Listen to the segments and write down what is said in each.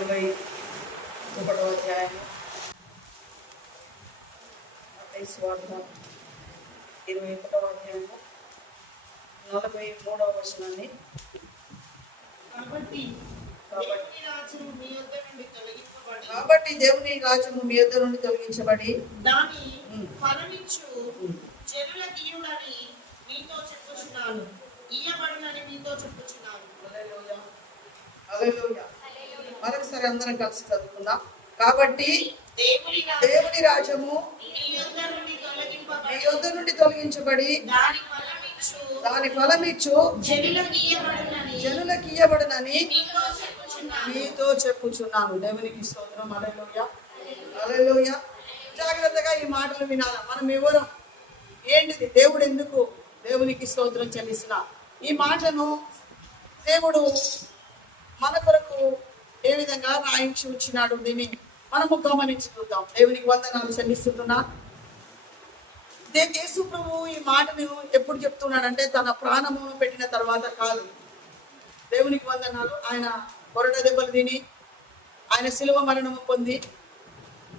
21వ అధ్యాయం మత్తయి సువార్త 21వ అధ్యాయము 43వ వచనాన్ని కాబట్టి దేవుని రాజ్యము మీ యొద్ద నుండి తొలగించబడి దాని ఫలమిచ్చు జనుల కీయుడని మీతో చెప్పుచున్నాను, ఇయ్యబడినని మీతో చెప్పుచున్నాను. హల్లెలూయా హల్లెలూయా. మరొకసారి అందరం కలిసి చదువుకుందాం. కాబట్టి దేవుని రాజ్యము మీ యొద్ద నుండి తొలగించబడి దాని ఫలమిచ్చు జనులకు ఇయ్యబడునని మీతో చెప్పుచున్నాను. దేవునికి స్తోత్రం. హల్లెలూయా హల్లెలూయా. జాగ్రత్తగా ఈ మాటలు వినాలా. మనం ఎవరు, ఏంటిది, దేవుడు ఎందుకు దేవునికి స్తోత్రం చెల్లిస్తున్నా, ఈ మాటను దేవుడు మన కొరకు ఏ విధంగా రాయించి ఉంచినాడు, దీన్ని మనము గమనించి చూద్దాం. దేవునికి వందనాలు చెల్లిస్తున్నా. యేసు ప్రభు ఈ మాటను ఎప్పుడు చెప్తున్నాడంటే తన ప్రాణమును పెట్టిన తర్వాత కాదు. దేవునికి వందనాలు. ఆయన కొరడ దెబ్బలు తిని ఆయన శిలువ మరణము పొంది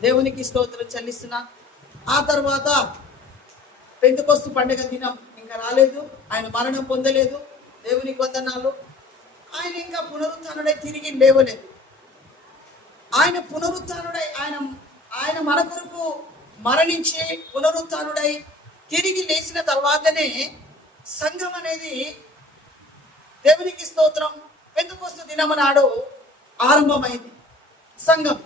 దేవునికి స్తోత్రం చెల్లిస్తున్నా. ఆ తర్వాత పెంతెకొస్తు పండుగ దినం ఇంకా రాలేదు, ఆయన మరణం పొందలేదు. దేవునికి వందనాలు. ఆయన ఇంకా పునరుత్థానుడై తిరిగి లేవలేదు. ఆయన పునరుత్థానుడై ఆయన మన కొరకు మరణించి పునరుత్థానుడై తిరిగి లేచిన తర్వాతనే సంఘం అనేది దేవునికి స్తోత్రం పెంతెకొస్తు దినము నాడు ఆరంభమైంది సంఘం.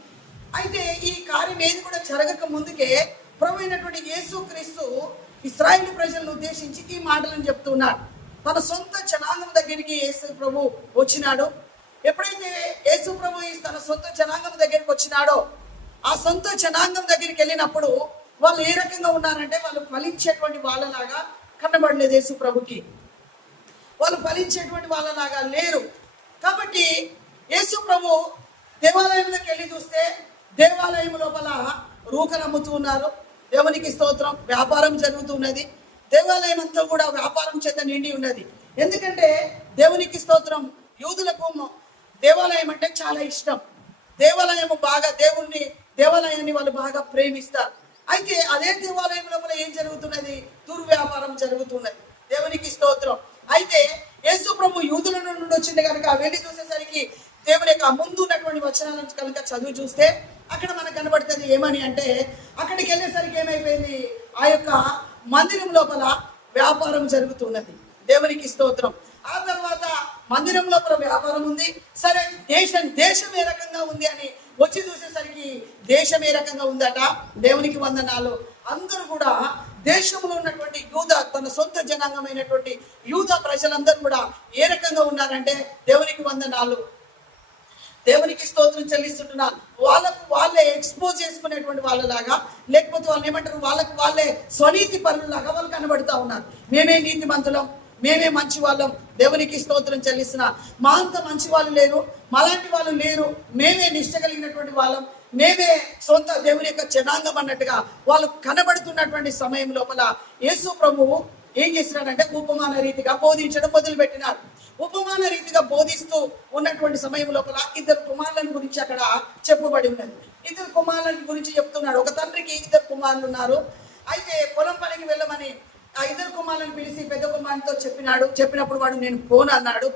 అయితే ఈ కార్యం ఏది కూడా జరగక ముందుకే ప్రభు అయినటువంటి యేసు క్రీస్తు ఇశ్రాయేలు ప్రజలను ఉద్దేశించి ఈ మాటలను చెప్తున్నాడు. తన సొంత జనాంగం దగ్గరికి యేసు ప్రభు వచ్చినాడు. ఎప్పుడైతే యేసు ప్రభు తన సొంత జనాంగం దగ్గరికి వచ్చినాడో ఆ సొంత జనాంగం దగ్గరికి వెళ్ళినప్పుడు వాళ్ళు ఏ రకంగా ఉన్నారంటే వాళ్ళు ఫలించేటువంటి వాళ్ళలాగా కనబడలేదు. యేసు ప్రభుకి వాళ్ళు ఫలించేటువంటి వాళ్ళలాగా లేరు. కాబట్టి యేసు ప్రభు దేవాలయంలోకి వెళ్ళి చూస్తే దేవాలయం లోపల రూకలు అమ్ముతూ ఉన్నారు. దేవునికి స్తోత్రం. వ్యాపారం జరుగుతున్నది. దేవాలయం అంతా కూడా వ్యాపారం చేత నిండి ఉన్నది. ఎందుకంటే దేవునికి స్తోత్రం, యూదులకు దేవాలయం అంటే చాలా ఇష్టం. దేవాలయాన్ని వాళ్ళు బాగా ప్రేమిస్తారు. అయితే అదే దేవాలయం లోపల ఏం జరుగుతున్నది? దుర్వ్యాపారం జరుగుతున్నది. దేవునికి స్తోత్రం. అయితే యేసు ప్రభు యూదుల నుండి వచ్చింది కనుక వెళ్ళి చూసేసరికి దేవుని యొక్క ముందు ఉన్నటువంటి వచనాలను కనుక చదువు చూస్తే అక్కడ మనకు కనబడుతుంది ఏమని అంటే, అక్కడికి వెళ్ళేసరికి ఏమైపోయింది, ఆ యొక్క మందిరం లోపల వ్యాపారం జరుగుతున్నది. దేవునికి స్తోత్రం. ఆ తర్వాత మందిరం లోపల వ్యాపారం ఉంది. సరే, దేశం ఏ రకంగా ఉంది అని వచ్చి చూసేసరికి దేశం ఏ రకంగా ఉందట. దేవునికి వందనాలు. అందరూ కూడా దేశంలో ఉన్నటువంటి యూద, తన సొంత జనాంగమైనటువంటి యూద ప్రజలందరూ కూడా ఏ రకంగా ఉన్నారంటే దేవునికి వందనాలు, దేవునికి స్తోత్రం చెల్లిస్తుంటున్నా. వాళ్ళే ఎక్స్పోజ్ చేసుకునేటువంటి వాళ్ళలాగా, లేకపోతే వాళ్ళు ఏమంటారు, వాళ్ళే స్వనీతి పరులలాగా వాళ్ళు కనబడుతూ ఉన్నారు. మేమే నీతిమంతులం, మేమే మంచి వాళ్ళం. దేవునికి స్తోత్రం చెల్లిస్తున్నా. మా అంత మంచి వాళ్ళు లేరు, మాలాంటి వాళ్ళు లేరు, మేమే నిష్ట కలిగినటువంటి వాళ్ళం, మేమే సొంత దేవుని యొక్క జనాంగం అన్నట్టుగా వాళ్ళు కనబడుతున్నటువంటి సమయం లోపల యేసు ప్రభువు ఏం చేసినాడంటే ఉపమాన రీతిగా బోధించడం మొదలుపెట్టినాడు. ఉపమాన రీతిగా బోధిస్తూ ఉన్నటువంటి సమయం లోపల ఇద్దరు కుమారులను గురించి అక్కడ చెప్పబడి ఉన్నది. ఇద్దరు కుమారుల గురించి చెప్తున్నాడు. ఒక తండ్రికి ఇద్దరు కుమారులు ఉన్నారు. అయితే పొలం పనికి వెళ్ళమని ఆ ఇద్దరు కుమారులను పిలిచి పెద్ద కుమారునితో చెప్పినప్పుడు వాడు నేను పోను అన్నాడు.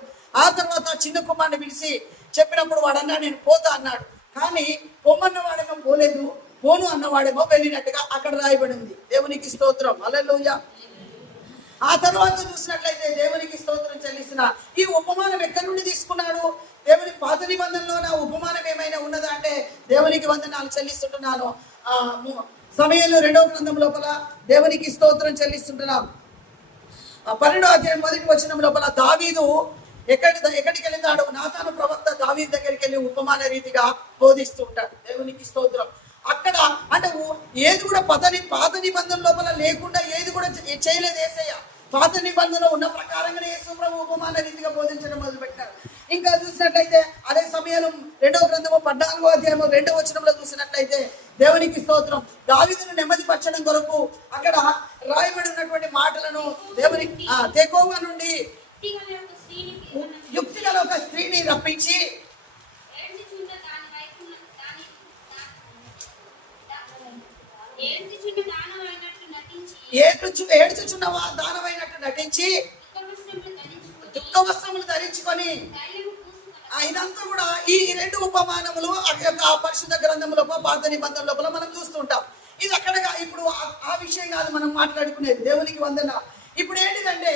ఆ తర్వాత చిన్న కుమారుని పిలిచి చెప్పినప్పుడు వాడు అన్నాడు నేను పోతా అన్నాడు. కానీ పొమ్మన్నవాడేమో పోలేదు, పోను అన్నవాడేమో వెళ్ళినట్టుగా అక్కడ రాయబడి ఉంది. దేవునికి స్తోత్రం. హల్లెలూయా. ఆ తర్వాత చూసినట్లయితే దేవునికి స్తోత్రం చెల్లిస్తున్నా. ఈ ఉపమానం ఎక్కడి నుండి తీసుకున్నాడు? దేవుని పాత నిబంధనలోన ఉపమానం ఏమైనా ఉన్నదా అంటే దేవునికి వందనాలు చెల్లిస్తుంటున్నాను. సమయంలో 2వ గ్రంథం లోపల దేవునికి స్తోత్రం చెల్లిస్తుంటున్నాం. 12వ అధ్యాయం 1వ వచనం లోపల దావీదు ఎక్కడికి వెళ్తాడు? నాతాను ప్రవక్త దావీదు దగ్గరికి వెళ్ళి ఉపమాన రీతిగా బోధిస్తూ ఉంటాడు. దేవునికి స్తోత్రం. అక్కడ అంటే ఏది కూడా పాత నిబంధన లోపల లేకుండా ఏది కూడా చేయలేదు యేసయ్య. పాత నిబంధన ఉన్న ప్రకారంగానే యేసు ప్రభు ఉపమాన రీతిగా బోధించడం మొదలుపెట్టారు. ఇంకా చూసినట్లయితే అదే సమయంలో 2వ గ్రంథము 14వ అధ్యాయము 2వ వచనంలో చూసినట్లయితే దేవునికి స్తోత్రం, దావీదును నెమ్మదిపరచడం కొరకు అక్కడ రాయబడి ఉన్నటువంటి మాటలను దేవునికి తెకోవ నుండి యుక్తి గల ఒక స్త్రీని రప్పించి ఏడ్చుచున్న దానమైనట్టు నటించి దుఃఖ వస్త్రములు ధరించుకొని ఇదంతా కూడా ఈ రెండు ఉపమానములు ఆ పరిశుద్ధ గ్రంథంలో పాత నిబంధన లోపల మనం చూస్తుంటాం. ఇది అక్కడగా ఇప్పుడు ఆ విషయం కాదు మనం మాట్లాడుకునేది. దేవునికి వందన. ఇప్పుడు ఏంటిదంటే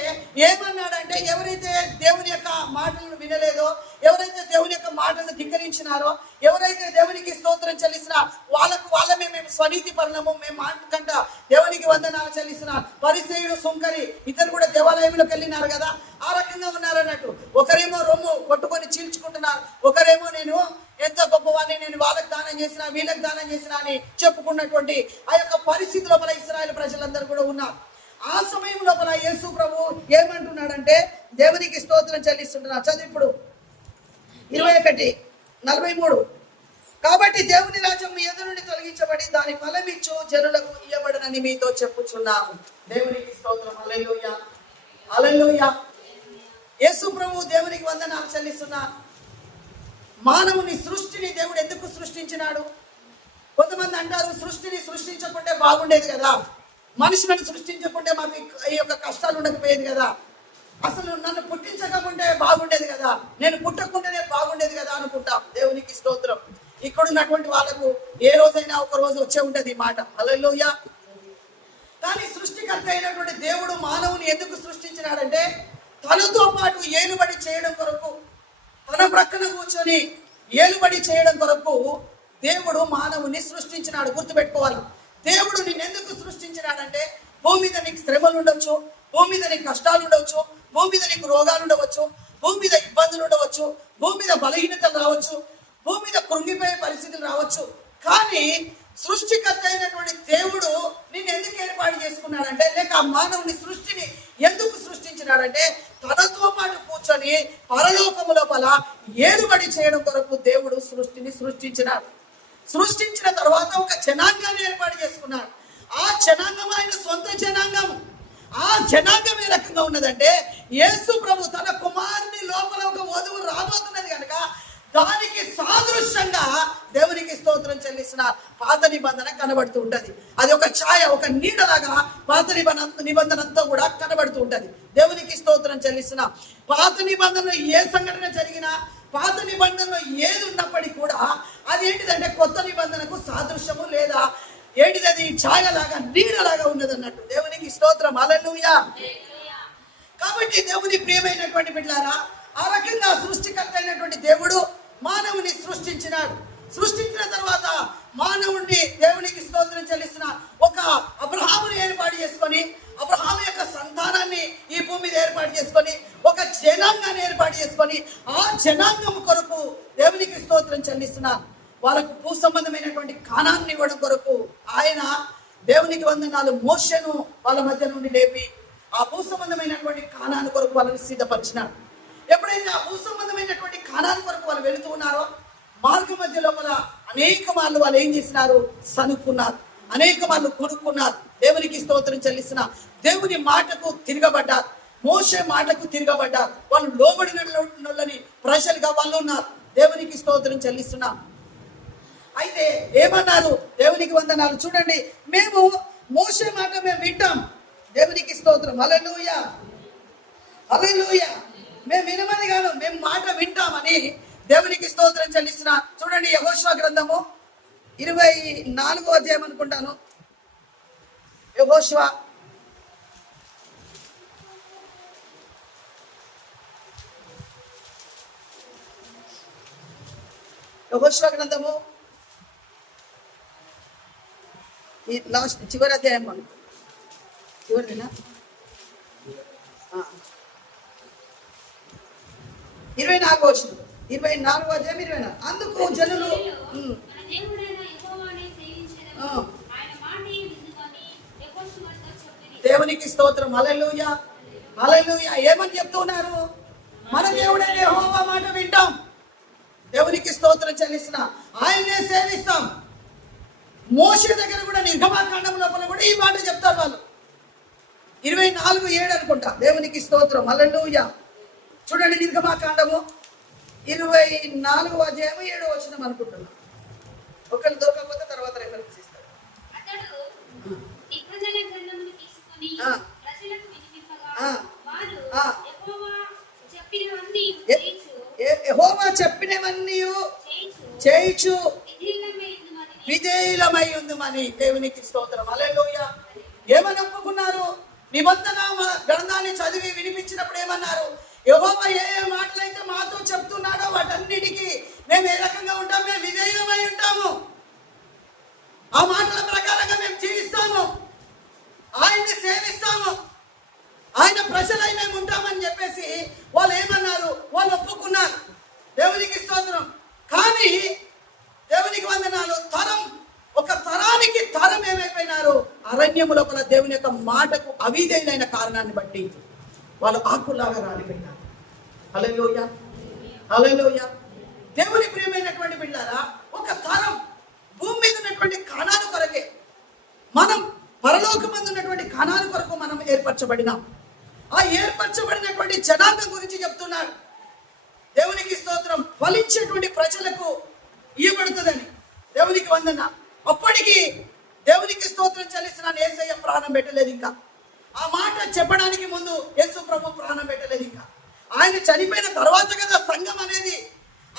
ఏమన్నాడంటే, ఎవరైతే దేవుని యొక్క మాటలను వినలేదో, ఎవరైతే దేవుని యొక్క మాటలను ధిక్కరించినారో, ఎవరైతే దేవునికి స్తోత్రం చెల్లిసినా వాళ్ళమే మేము స్వనీతి పరులము, మేము మాటకంట దేవునికి వందనాలు చెల్లిసిన పరిసయ్యుడు సుంకరి ఇద్దరు కూడా దేవాలయంలోకి వెళ్ళినారు కదా, ఆ రకంగా ఉన్నారన్నట్టు. ఒకరేమో రొమ్ము కొట్టుకొని చీల్చుకుంటున్నారు, ఒకరేమో నేను ఎంత గొప్పవాడిని, నేను వాళ్ళకి దానం చేసినా వీళ్ళకి దానం చేసినా అని చెప్పుకున్నటువంటి ఆ యొక్క పరిస్థితి లోపల ఇశ్రాయేలు ప్రజలందరూ కూడా ఉన్నారు. ఆ సమయం లోపల యేసు ప్రభు ఏమంటున్నాడంటే, దేవునికి స్తోత్రం చెల్లిస్తుంటున్నారు. చదువు ఇప్పుడు 21:43. కాబట్టి దేవుని రాజ్యం మీ ఎదురు నుండి తొలగించబడి దాని ఫలమిచ్చు జనులకు ఇయ్యబడనని మీతో చెప్పుచున్నాను. దేవునికి స్తోత్రం. హల్లెలూయా, హల్లెలూయా. యేసు ప్రభు దేవునికి వందనాలు చెల్లిస్తున్నా. మానవుని సృష్టిని దేవుడు ఎందుకు సృష్టించినాడు? కొంతమంది అంటారు, సృష్టిని సృష్టించకుంటే బాగుండేది కదా, మనుషులను సృష్టించకుంటే మాకు ఈ యొక్క కష్టాలు ఉండకపోయేది కదా, అసలు నన్ను పుట్టించకపోతే బాగుండేది కదా, నేను పుట్టకుంటేనే బాగుండేది కదా అనుకుంటాం. దేవునికి స్తోత్రం. ఇక్కడ ఉన్నటువంటి వాళ్ళకు ఏ రోజైనా ఒక రోజు వచ్చే ఉంటది ఈ మాట. హల్లెలూయా. కానీ సృష్టికర్త అయినటువంటి దేవుడు మానవుని ఎందుకు సృష్టించినాడంటే, తనతో పాటు ఏలుబడి చేయడం కొరకు, తన ప్రక్కన కూర్చొని ఏలుబడి చేయడం కొరకు దేవుడు మానవుని సృష్టించినాడు. గుర్తుపెట్టుకోవాలి. దేవుడు నిన్నెందుకు సృష్టించినాడంటే, భూమి మీద నీకు శ్రమలు ఉండొచ్చు, భూమి మీద నీకు కష్టాలు ఉండవచ్చు, భూమి మీద నీకు రోగాలు ఉండవచ్చు, భూమి మీద ఇబ్బందులు ఉండవచ్చు, భూమి మీద బలహీనతలు రావచ్చు, భూమి మీద కృంగిపోయే పరిస్థితులు రావచ్చు. కానీ సృష్టికర్త అయినటువంటి దేవుడు నిన్ను ఎందుకు ఏర్పాటు చేసుకున్నాడంటే, లేక ఆ మానవుని సృష్టిని ఎందుకు సృష్టించినాడంటే, తనతో పాటు కూర్చొని పరలోకము లోపల ఏలుబడి చేయడం కొరకు దేవుడు సృష్టిని సృష్టించినాడు. సృష్టించిన తర్వాత ఒక జనాంగాన్ని ఏర్పాటు చేసుకున్నాడు. ఆ జనాంగం ఆయన సొంత జనాంగం. ఆ జనాంగం ఏ రకంగా ఉన్నదంటే, యేసు ప్రభు తన కుమారుని లోపల ఒక వధువు రాబోతున్నది కనుక దానికి సాదృశ్యంగా దేవునికి స్తోత్రం చెల్లిసిన పాత నిబంధన కనబడుతూ ఉంటది. అది ఒక ఛాయ, ఒక నీడలాగా పాత నిబంధన అంతా కూడా కనబడుతూ ఉంటది. దేవునికి స్తోత్రం చెల్లిసిన పాత నిబంధనలో ఏ సంఘటన జరిగినా, పాత నిబంధనలో ఏది ఉన్నప్పటికీ కూడా అది ఏంటిదంటే కొత్త నిబంధనకు సాదృశ్యము లేదా ఏంటిది, అది ఛాయలాగా నీడలాగా ఉన్నది అన్నట్టు. దేవునికి స్తోత్రం. హల్లెలూయా. కాబట్టి దేవుని ప్రియమైనటువంటి బిడ్డలారా, ఆ రకంగా సృష్టికర్త అయినటువంటి దేవుడు మానవుని సృష్టించినాడు. సృష్టించిన తర్వాత మానవుడిని దేవునికి స్తోత్రం చెల్లిస్తున్న ఒక అబ్రహాముని ఏర్పాటు చేసుకొని, అబ్రహాము యొక్క సంతానాన్ని ఈ భూమి మీద ఏర్పాటు చేసుకొని, ఒక జనాంగాన్ని ఏర్పాటు చేసుకొని, ఆ జనాంగం కొరకు దేవునికి స్తోత్రం చెల్లిస్తున్నారు. వాళ్ళకు భూ సంబంధమైనటువంటి కానాన్ని ఇవ్వడం కొరకు ఆయన దేవునికి వందనాలు మోషేను వాళ్ళ మధ్య నుండి లేపి ఆ భూ సంబంధమైనటువంటి కానాన్ని కొరకు వాళ్ళని సిద్ధపరిచినాడు. ఎప్పుడైతే ఆ భూ సంబంధమైనటువంటి కానాన్ని కొరకు వాళ్ళు వెళుతూ ఉన్నారో, మార్గ మధ్య లోపల అనేక మార్లు వాళ్ళు ఏం చేసినారు, సనుక్కున్నారు, అనేక మార్లు కొనుక్కున్నారు. దేవునికి స్తోత్రం చెల్లిసిన దేవుని మాటకు తిరగబడ్డారు, మోషే మాటకు తిరగబడ్డారు. వాళ్ళు లోబడినని ప్రజలుగా వాళ్ళు ఉన్నారు. దేవునికి స్తోత్రం చెల్లిస్తున్నాం. అయితే ఏమన్నారు? దేవునికి వందనాలు. చూడండి, మేము మోషే మాట మేము వింటాం. దేవునికి స్తోత్రం. హల్లెలూయా, హల్లెలూయా. మేము వినమని కాదు, మేము మాట వింటామని దేవునికి స్తోత్రం చెల్లిస్తున్నా. చూడండి, యెహోషువ గ్రంథము 24వ అధ్యాయం అనుకుంటాను. యెహోషువ గ్రంథము ఈ లాస్ట్ చివరి అధ్యాయం చివరిదినా 24వ వచనం, 24వ అధ్యాయం 24. అందుకు జనులు దేవునికి స్తోత్రం. హల్లెలూయా, హల్లెలూయా. ఏమని చెప్తున్నారు? మన దేవుడైన యెహోవా మాట వింటాం, దేవునికి స్తోత్రం చెల్లిస్తున్నా, ఆయన్నే సేవిస్తాం. మోషే దగ్గర కూడా నిర్గమాకాండం లోపల కూడా ఈ మాట చెప్తారు వాళ్ళు. 24:7 అనుకుంటా. దేవునికి స్తోత్రం. హల్లెలూయా. చూడండి, నిర్గమాకాండము 24వ అధ్యాయం 7వ వచనం అనుకుంటున్నాను. ఒకళ్ళు దొరకకపోతే తర్వాత రెఫరెన్స్ ఇస్తారు. అన్ని ఆ. ప్రజలకు వినిపింపగా ఆ. వారు ఆ. యెహోవా చెప్పినవన్నీ ఎ- చేయించు యెహోవా చెప్పినవన్నీ చేయించు చేయించు విధిల్లమైందుమని విధేయులమై ఉందమని దేవునికి స్తోత్రం. హల్లెలూయా. ఏమని ఒప్పుకున్నారు? నిబంధన గ్రంథాన్ని చదివి వినిపించినప్పుడు ఏమన్నారు? యెహోవా ఏ ఏ మాటలైతే మాతో చెప్తున్నాడో వాటన్నిటికీ మేము ఏ రకంగా ఉంటాం? మేము విధేయులమై ఉంటాము. ఆ మాటల ప్రకారంగా మేము జీవిస్తాము, ఆయన్ని సేవిస్తాము, ఆయన ప్రజలై మేము ఉంటామని చెప్పేసి వాళ్ళు ఏమన్నారు? వాళ్ళు ఒప్పుకున్నారు. దేవునికి స్తోత్రం. కానీ దేవునికి వందనాలు. ఒక తరానికి తరం ఏమైపోయినారు? అరణ్యము లోపల దేవుని యొక్క మాటకు అవిధేయులైన కారణాన్ని బట్టి వాళ్ళు ఆకులాగా రాలిపోయినారు. హల్లెలూయా, హల్లెలూయా. దేవుని ప్రియమైనటువంటి బిడ్డలారా, ఒక తరం భూమి మీద ఉన్నటువంటి కానాను కొరకే, మనం పరలోకమందు ఉన్నటువంటి కానాను కొరకు మనం ఏర్పరచబడినాం. ఆ ఏర్పరచబడినటువంటి జనాంగం గురించి చెప్తున్నాడు. దేవునికి స్తోత్రం. ఫలించేటువంటి ప్రజలకు ఇవ్వబడుతుందని దేవునికి వందన. అప్పటికి దేవునికి స్తోత్రం చెల్లిస్తున్నాను. యేసయ్య ప్రాణం పెట్టలేదు ఇంకా. ఆ మాట చెప్పడానికి ముందు యేసు ప్రభు ప్రాణం పెట్టలేదు ఇంకా. ఆయన చనిపోయిన తర్వాత కదా సంఘం అనేది,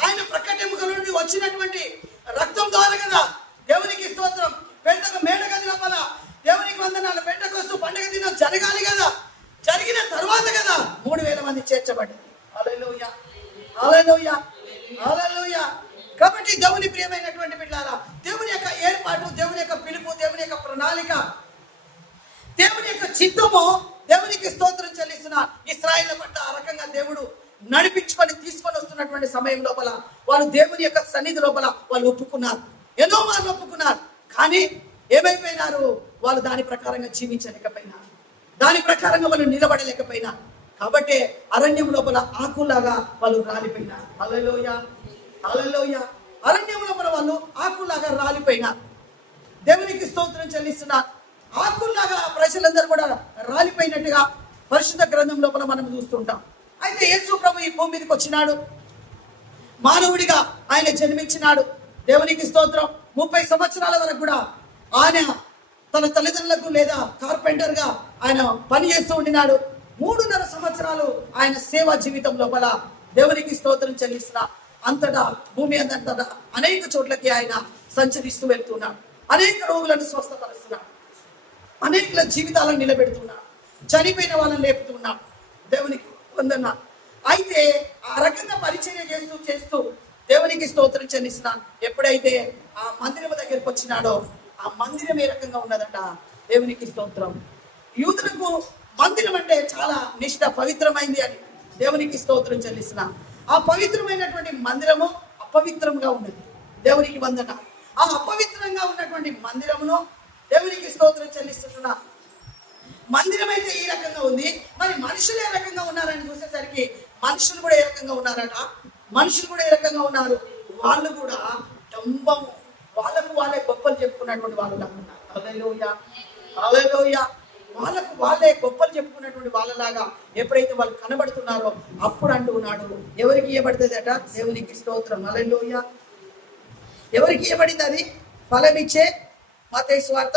ఆయన ప్రకటెముక నుండి వచ్చినటువంటి రక్తం ద్వారా కదా. దేవునికి స్తోత్రం. పెద్దగా మేడగది లోపల దేవునికి వందనాలు. పెంటకొస్తూ పండుగ దినం జరగాలి కదా. జరిగిన తర్వాత కదా 3,000 మంది చేర్చబడింది. హల్లెలూయా, హల్లెలూయా, హల్లెలూయా. కాబట్టి దేవుని ప్రియమైనటువంటి బిడ్డలారా, దేవుని యొక్క ఏర్పాటు, దేవుని యొక్క పిలుపు, దేవుని యొక్క ప్రణాళిక, దేవుని యొక్క చిత్తము దేవునికి స్తోత్రం చెల్లిస్తున్న ఇశ్రాయేలు పట్ల ఆ రకంగా దేవుడు నడిపించుకొని తీసుకొని వస్తున్నటువంటి సమయం లోపల వాళ్ళు దేవుని యొక్క సన్నిధి లోపల వాళ్ళు ఒప్పుకున్నారు. ఎన్నో మార్లు ఒప్పుకున్నారు. కానీ ఏమైపోయినారు? వాళ్ళు దాని ప్రకారంగా జీవించలేకపోయినారు, దాని ప్రకారంగా వాళ్ళు నిలబడలేకపోయినారు. కాబట్టి అరణ్యం లోపల ఆకులాగా వాళ్ళు రాలిపోయినారు. హల్లెలూయా, హల్లెలూయా. అరణ్యం లోపల వాళ్ళు ఆకులాగా రాలిపోయినారు. దేవునికి స్తోత్రం చెల్లిస్తున్నారు. ఆకుల్లాగా ప్రజలందరూ కూడా రాలిపోయినట్టుగా పరిశుద్ధ గ్రంథం లోపల మనం చూస్తుంటాం. అయితే యేసు ప్రభు ఈ భూమి మీదకి వచ్చినాడు, మానవుడిగా ఆయన జన్మించినాడు. దేవునికి స్తోత్రం. 30 సంవత్సరాల వరకు కూడా ఆయన తన తల్లిదండ్రులకు లేదా కార్పెంటర్ గా ఆయన పని చేస్తూ ఉండినాడు. 3.5 సంవత్సరాలు ఆయన సేవా జీవితం లోపల దేవునికి స్తోత్రం చెల్లిస్తున్న అంతటా భూమి అంతటా అనేక చోట్లకి ఆయన సంచరిస్తూ వెళ్తున్నాడు. అనేక రోగులను స్వస్థపరుస్తున్నాడు, అనేకుల జీవితాలను నిలబెడుతున్నాడు, చనిపోయిన వాళ్ళని లేపుతున్నాడు. దేవునికి వందన. అయితే ఆ రకంగా పరిచర్య చేస్తూ చేస్తూ దేవునికి స్తోత్రం చెల్లిస్తున్నాను. ఎప్పుడైతే ఆ మందిరం దగ్గరికి వచ్చినాడో ఆ మందిరం ఏ రకంగా ఉన్నదట. దేవునికి స్తోత్రం. యూదులకు మందిరం అంటే చాలా నిష్ఠ, పవిత్రమైంది అని దేవునికి స్తోత్రం చెల్లిస్తున్నా. ఆ పవిత్రమైనటువంటి మందిరము అపవిత్రంగా ఉన్నది. దేవునికి వందన. ఆ అపవిత్రంగా ఉన్నటువంటి మందిరమును దేవునికి స్తోత్రం చెల్లిస్తున్నా. మందిరం అయితే ఈ రకంగా ఉంది, మరి మనుషులు ఏ రకంగా ఉన్నారని చూసేసరికి మనుషులు కూడా ఏ రకంగా ఉన్నారట. మనుషులు కూడా ఏ రకంగా ఉన్నారు? వాళ్ళు కూడా డంబము, వాళ్ళకు వాళ్ళే గొప్పలు చెప్పుకున్నటువంటి వాళ్ళు ఉన్నారు. హల్లెలూయా, హల్లెలూయా. వాళ్ళకు వాళ్ళే గొప్పలు చెప్పుకున్నటువంటి వాళ్ళలాగా ఎప్పుడైతే వాళ్ళు కనబడుతున్నారో అప్పుడు అంటూ ఉన్నాడు, ఎవరికి ఇవ్వబడుతుంది అట? దేవునికి స్తోత్రం. హల్లెలూయా. ఎవరికి ఇవ్వబడింది అది? ఫలమిచ్చే. మత్తయి సువార్త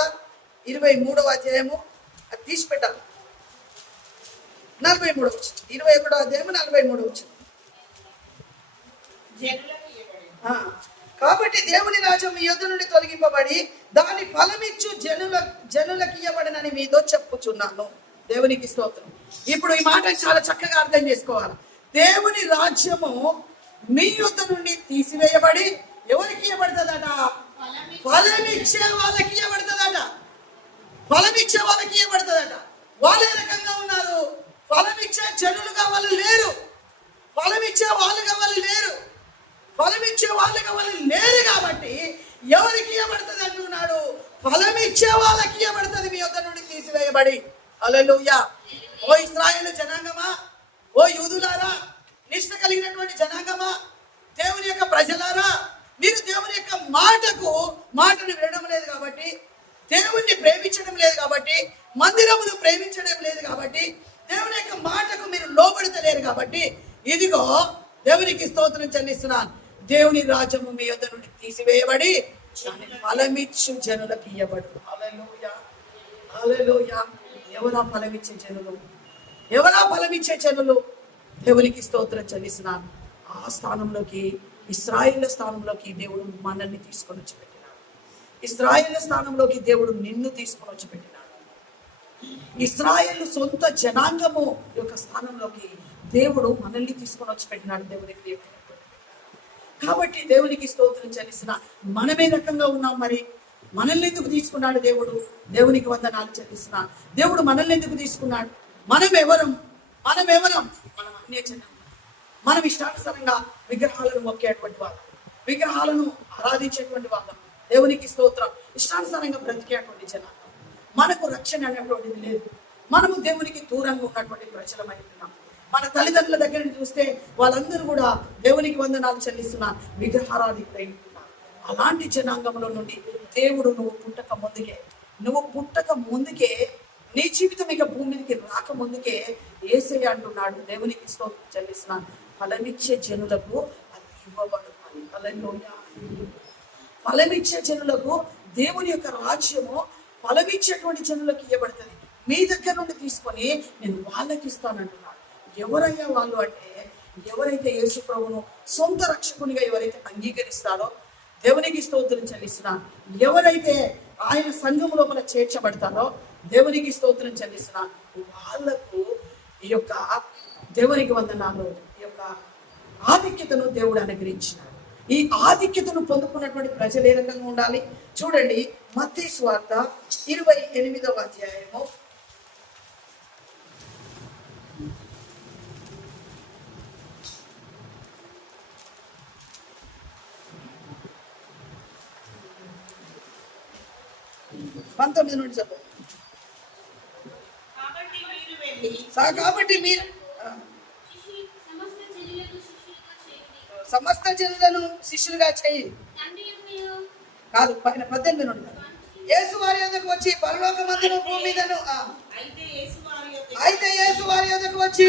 23వ అధ్యాయము అది తీసి పెట్టాలి. 43 వచ్చింది. 21వ అధ్యాయము 43 వచ్చింది. కాబట్టి దేవుని రాజ్యం మీ యొద్ద నుండి తొలగింపబడి దాని ఫలమిచ్చు జనులకు ఇవ్వబడినని మీతో చెప్పుచున్నాను. దేవునికి స్తోత్రం. ఇప్పుడు ఈ మాట చాలా చక్కగా అర్థం చేసుకోవాలి. దేవుని రాజ్యము మీ యొద్ద నుండి తీసివేయబడి ఎవరికి ఇవ్వబడుతుందట? ఫలమిచ్చే వాళ్ళకి ఇవ్వబడుతుందట. ఫలమిచ్చే వాళ్ళకి ఇవ్వబడుతుందట. వాళ్ళు ఏ రకంగా ఉన్నారు? ఫలమిచ్చే జనులుగా వాళ్ళు లేరు, ఫలమిచ్చే వాళ్ళుగా వాళ్ళు లేరు, ఫలమిచ్చే వాళ్ళుగా వాళ్ళు లేరు. కాబట్టి ఎవరికి ఇవ్వబడుతుంది అంటున్నాడు? ఫలమిచ్చే వాళ్ళకి ఇవ్వబడుతుంది మీ యొద్ద నుండి తీసివేయబడి. హల్లెలూయా. ఓ ఇశ్రాయేలు జనాంగమా, ఓ యూదులారా, నిష్ఠ కలిగినటువంటి జనాంగమా, దేవుని యొక్క ప్రజలారా, మీరు దేవుని యొక్క మాటను వినడం లేదు కాబట్టి, దేవుణ్ణి ప్రేమించడం లేదు కాబట్టి, మందిరమును ప్రేమించడం లేదు కాబట్టి, దేవుని యొక్క మాటకు మీరు లోబడతలేరు కాబట్టి, ఇదిగో దేవునికి స్తోత్రం చెల్లిస్తున్నాను. దేవుని రాజ్యము మీ యొద్ద నుండి తీసివేయబడి దాని ఫలమిచ్చు జనులకు ఇవ్వబడు. హల్లెలూయా, హల్లెలూయా. ఎవరా ఫలమిచ్చే జనులు? ఎవరా ఫలమిచ్చే జనులు? దేవునికి స్తోత్రం చెల్లిస్తున్నాను. ఆ స్థానంలోకి, ఇశ్రాయేలు స్థానంలోకి దేవుడు మనల్ని తీసుకొని వచ్చి పెట్టినాడు. ఇశ్రాయేలు స్థానంలోకి దేవుడు నిన్ను తీసుకొని వచ్చి పెట్టినాడు. ఇశ్రాయేలు సొంత జనాంగము యొక్క స్థానంలోకి దేవుడు మనల్ని తీసుకొని వచ్చి పెట్టినాడు. దేవునికి కాబట్టి దేవునికి స్తోత్రం చెల్లిస్తున్నా. మనమే రకంగా ఉన్నాం. మరి మనల్ని ఎందుకు తీసుకున్నాడు దేవుడు? దేవునికి వందనాలు చెల్లిస్తున్నా. దేవుడు మనల్ని ఎందుకు తీసుకున్నాడు? మనం ఎవరం? మనం అన్యజనం. మనం ఇష్టానుసారంగా విగ్రహాలను మొక్కేటువంటి వాళ్ళం, విగ్రహాలను ఆరాధించేటువంటి వాళ్ళం. దేవునికి స్తోత్రం. ఇష్టానుసారంగా బ్రతికేటువంటి జనాలు. మనకు రక్షణ అనేటువంటిది లేదు. మనము దేవునికి దూరంగా ఉన్నటువంటి ప్రజలమై ఉన్నాం. మన తల్లిదండ్రుల దగ్గర చూస్తే వాళ్ళందరూ కూడా దేవునికి వందనాలు చెల్లిస్తున్నారు, విగ్రహారాధికులై ఉంటున్నారు. అలాంటి జనాంగంలో నుండి దేవుడు నువ్వు పుట్టక ముందుకే నీ జీవితం ఇక భూమి మీదకి రాక ముందుకే యేసయ్య అంటున్నాడు, దేవునికి స్తోత్రం చెల్లిస్తున్నాను, ఫలమిచ్చే జనులకు అది ఇవ్వబడుతుంది. ఫలమిచ్చే జనులకు దేవుని యొక్క రాజ్యము ఫలమిచ్చేటువంటి జనులకు ఇవ్వబడుతుంది. మీ దగ్గర నుండి తీసుకొని నేను వాళ్ళకి ఇస్తానంటున్నాడు. ఎవరయ్యా వాళ్ళు అంటే, ఎవరైతే యేసు ప్రభువును సొంత రక్షకునిగా ఎవరైతే అంగీకరిస్తారో, దేవునికి స్తోత్రం చెల్లిస్తున్నా, ఎవరైతే ఆయన సంఘం లోపల చేర్చబడతారో, దేవునికి స్తోత్రం చెల్లిస్తున్నా, వాళ్లకు ఈ యొక్క దేవునికి వందనాలు, ఈ యొక్క ఆధిక్యతను దేవుడు అనుగ్రహించినాడు. ఈ ఆధిక్యతను పొందుకున్నటువంటి ప్రజలు ఏ రకంగా ఉండాలి చూడండి. మత్తయి సువార్త 28వ అధ్యాయము 19 నుండి చదువు. కాబట్టి మీరు సమస్త జనులను శిష్యులుగా చేయి. కాదు, 18 నుండి. యేసు వారి యొద్దకు వచ్చి పరలోకమందును భూమి మీదను, అయితే యేసు వారి యొద్దకు వచ్చి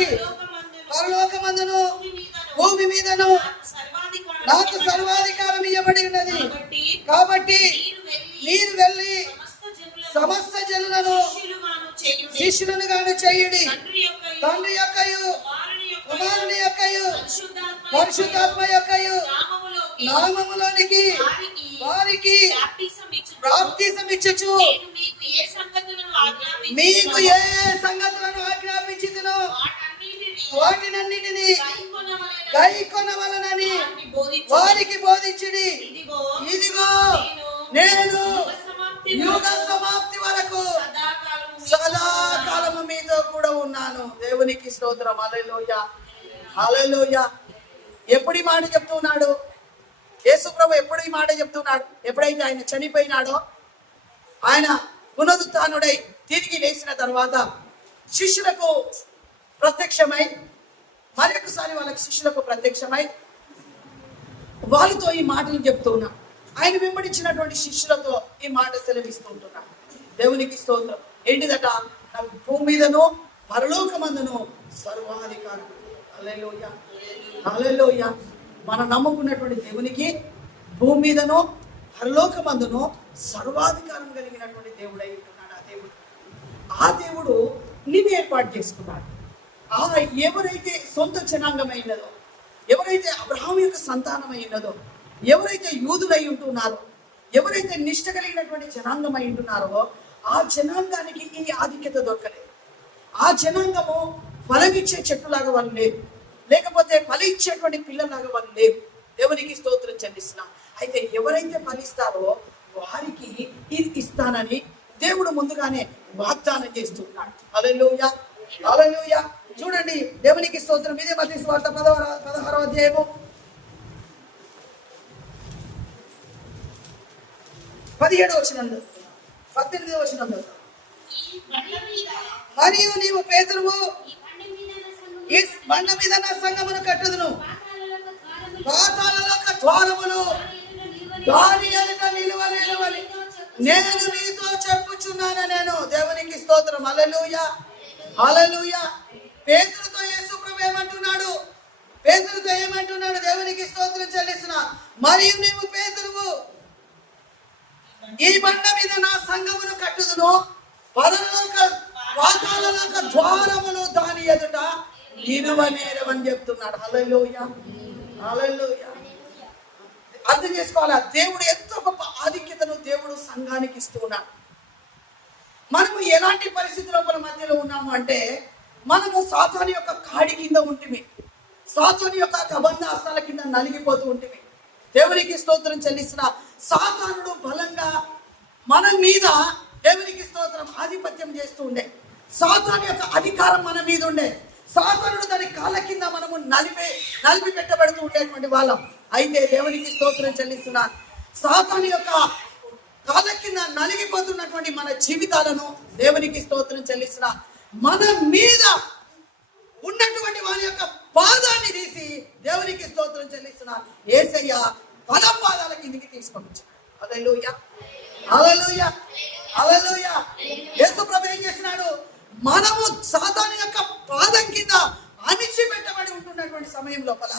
పరలోకమందును భూమి మీదను నాకు సర్వాధికారం ఇవ్వబడి ఉన్నది. కాబట్టి మీరు వెళ్ళి సమస్త జనులను శిష్యులుగాను చేయుడి. తండ్రి యొక్కయు కుమారుని యొక్కయు పరిశుద్ధాత్మ యొక్కయు నామములోనికి వారికి బాప్తిసం ఇచ్చుచు మీకు ఏ సంగతులను ఆజ్ఞాపించితినో వాటినన్నిటిని గైకొనవలెనని వారికి బోధించుడి. ఇదిగో నేను యుగ సమాప్తి వరకు సదాకాలము మీతో కూడా ఉన్నాను. దేవునికి స్తోత్రం. హల్లెలూయా, హల్లెలూయా. ఎప్పుడు ఈ మాట చెప్తున్నాడు యేసు ప్రభు? ఎప్పుడు ఈ మాట చెప్తున్నాడు? ఎప్పుడైతే ఆయన చనిపోయినాడో, ఆయన పునరుత్థానుడై తిరిగి లేచిన తర్వాత శిష్యులకు ప్రత్యక్షమై, మరొకసారి వాళ్ళకి శిష్యులకు ప్రత్యక్షమై వాళ్ళతో ఈ మాటలు చెప్తున్నా. ఆయన వెంబడించినటువంటి శిష్యులతో ఈ మాట సెలవిస్తూ ఉంటున్నాడు. దేవునికి స్తోత్రం. ఏంటిదట? నాకు భూమి మీదను పరలోకమందును సర్వాధికారం. హల్లెలూయా, హల్లెలూయా. మనం నమ్ముకున్నటువంటి దేవునికి భూమి మీదను పరలోకమందును సర్వాధికారం కలిగినటువంటి దేవుడై ఉంటున్నాడు. ఆ దేవుడు నిన్ను ఏర్పాటు చేసుకున్నాడు. ఎవరైతే సొంత జనాంగమైనదో, ఎవరైతే అబ్రహాము యొక్క సంతానమైనదో, ఎవరైతే యూదులై ఉంటున్నారో, ఎవరైతే నిష్ట కలిగినటువంటి జనాంగమై ఉంటున్నారో, ఆ జనాంగానికి ఈ ఆధిక్యత దొరకలేదు. ఆ జనాంగము ఫలమిచ్చే చెట్టులాగా వాళ్ళు లేరు, లేకపోతే ఫలించేటువంటి పిల్లలాగా వాళ్ళు లేరు. దేవునికి స్తోత్రం చెల్లిస్తున్నా. అయితే ఎవరైతే ఫలిస్తారో వారికి ఇది ఇస్తానని దేవుడు ముందుగానే వాగ్దానం చేస్తున్నాడు. హల్లెలూయా, హల్లెలూయా. చూడండి, దేవునికి స్తోత్రం. ఇదే మత్తయి సువార్త 16వ అధ్యాయము 17వ వచనం, 18వ వచనం. మరియు నీవు పేతురువు, ఈ బండ మీద నా సంఘమును కట్టుదును, పాతాళలోక ద్వారములు దాని ఎదుట నిలువలేవని నేను నీతో చెప్పుచున్నాను. నేను దేవునికి స్తోత్రం. హల్లెలూయా, హల్లెలూయా. పేతురుతో యేసు ప్రభు ఏమంటున్నాడు? పేతురుతో ఏమంటున్నాడు? దేవునికి స్తోత్రం చెల్లిస్తున్నా. మరియు నీవు పేతురువు, ఈ బండ మీద నా సంఘమును కట్టుదును, పరలోక పాతాళలోక ద్వారములు దాని ఎదుట నిలువనేరవని చెప్తున్నాడు. హల్లెలూయా, హల్లెలూయా. అర్థం చేసుకోవాలా, దేవుడు ఎంతో గొప్ప ఆధిక్యతను దేవుడు సంఘానికి ఇస్తున్నాడు. మనము ఎలాంటి పరిస్థితుల మధ్యలో ఉన్నాము అంటే, మనము సాతాను యొక్క కాడి కింద ఉంటుంది, సాతాను యొక్క కబంధ హస్తాల కింద నలిగిపోతూ ఉంటుంది. దేవునికి స్తోత్రం చెల్లిస్తున్న సాతానుడు బలంగా మన మీద దేవునికి స్తోత్రం ఆధిపత్యం చేస్తూ ఉండే, సాతాను యొక్క అధికారం మన మీద ఉండే, సాతానుడు దాని కాళ్ళ కింద మనము నలిపి పెట్టబడుతూ ఉండేటువంటి వాళ్ళం. అయితే దేవునికి స్తోత్రం చెల్లిస్తున్నా, సాతాను యొక్క కాళ్ళ కింద నలిగిపోతున్నటువంటి మన జీవితాలను దేవునికి స్తోత్రం చెల్లిస్తున్నా, మన మీద ఉన్నటువంటి వారి యొక్క పాదాన్ని తీసి దేవునికి స్తోత్రం చెల్లిస్తున్నా యేసయ్య పాదాల కిందికి తీసుకొని వచ్చాడు. హల్లెలూయా, హల్లెలూయా, హల్లెలూయా. యేసు ప్రభు ఏం చేస్తున్నాడు, మనము సాతాను యొక్క పాదం కింద అణిచిపెట్టబడి ఉంటున్నటువంటి సమయం లోపల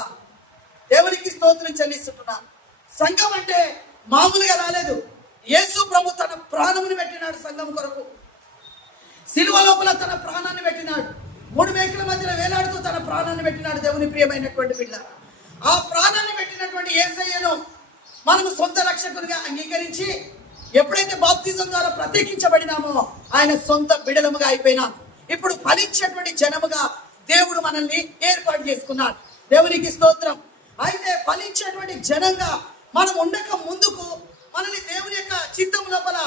దేవునికి స్తోత్రం చెల్లిస్తున్నా. సంఘం అంటే మామూలుగా రాలేదు. యేసు ప్రభు తన ప్రాణమును పెట్టినాడు సంఘం కొరకు. సిలువ లోపల తన ప్రాణాన్ని పెట్టినాడు. 3 మేకుల మధ్యలో వేలాడుతూ తన ప్రాణాన్ని పెట్టినాడు. దేవుని ప్రియమైనటువంటి బిడ్డ, ఆ ప్రాణాన్ని పెట్టినటువంటి యేసయ్యను మనము సొంత రక్షకునిగా అంగీకరించి ఎప్పుడైతే బాప్తిజం ద్వారా ప్రత్యేకించబడినామో ఆయన సొంత బిడలముగా అయిపోయినాం. ఇప్పుడు ఫలించేటువంటి జనముగా దేవుడు మనల్ని ఏర్పాటు చేసుకున్నాడు. దేవునికి స్తోత్రం. అయితే ఫలించేటువంటి జనంగా మనం ఉండక ముందుకు, మనల్ని దేవుని యొక్క చిత్తం లోపల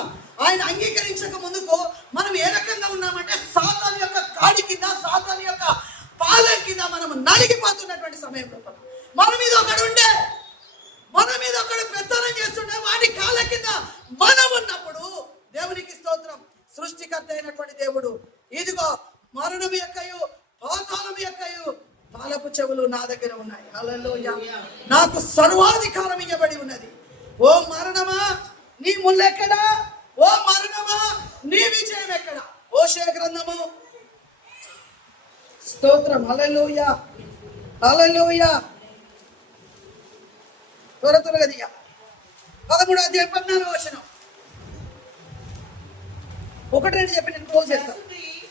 ఆయన అంగీకరించక ముందుకు మనం ఏ రకంగా ఉన్నామంటే, సాతాను యొక్క కాడి కింద, సాతాను యొక్క పాదం కింద మనం నలిగిపోతున్నటువంటి సమయం లోపల మన మీద ఒకడు ఉండే, మన మీద ఒకడు పెత్తనం చేస్తుండే, వాడి కాళ్ళ కింద మనం ఉన్నప్పుడు దేవునికి స్తోత్రం, సృష్టికర్త అయినటువంటి దేవుడు ఇదిగో మరణం యొక్కయు పాతాళం యొక్కయు తాళపు చెవులు నా దగ్గర ఉన్నాయి. హల్లెలూయా. నాకు సర్వాధికారం ఇవ్వబడి ఉన్నది. ఓ మరణమా నీ ముల్లెక్కడా, ఓ మరణమా నీ విజయం ఎక్కడా. హోషేయ గ్రంథము స్తోత్రం. హల్లెలూయా, హల్లెలూయా. త్వరగా దిగా 13వ అధ్యాయం 14వ వచనం. 1-2 చెప్పి నేను క్లోజ్ చేస్తాను.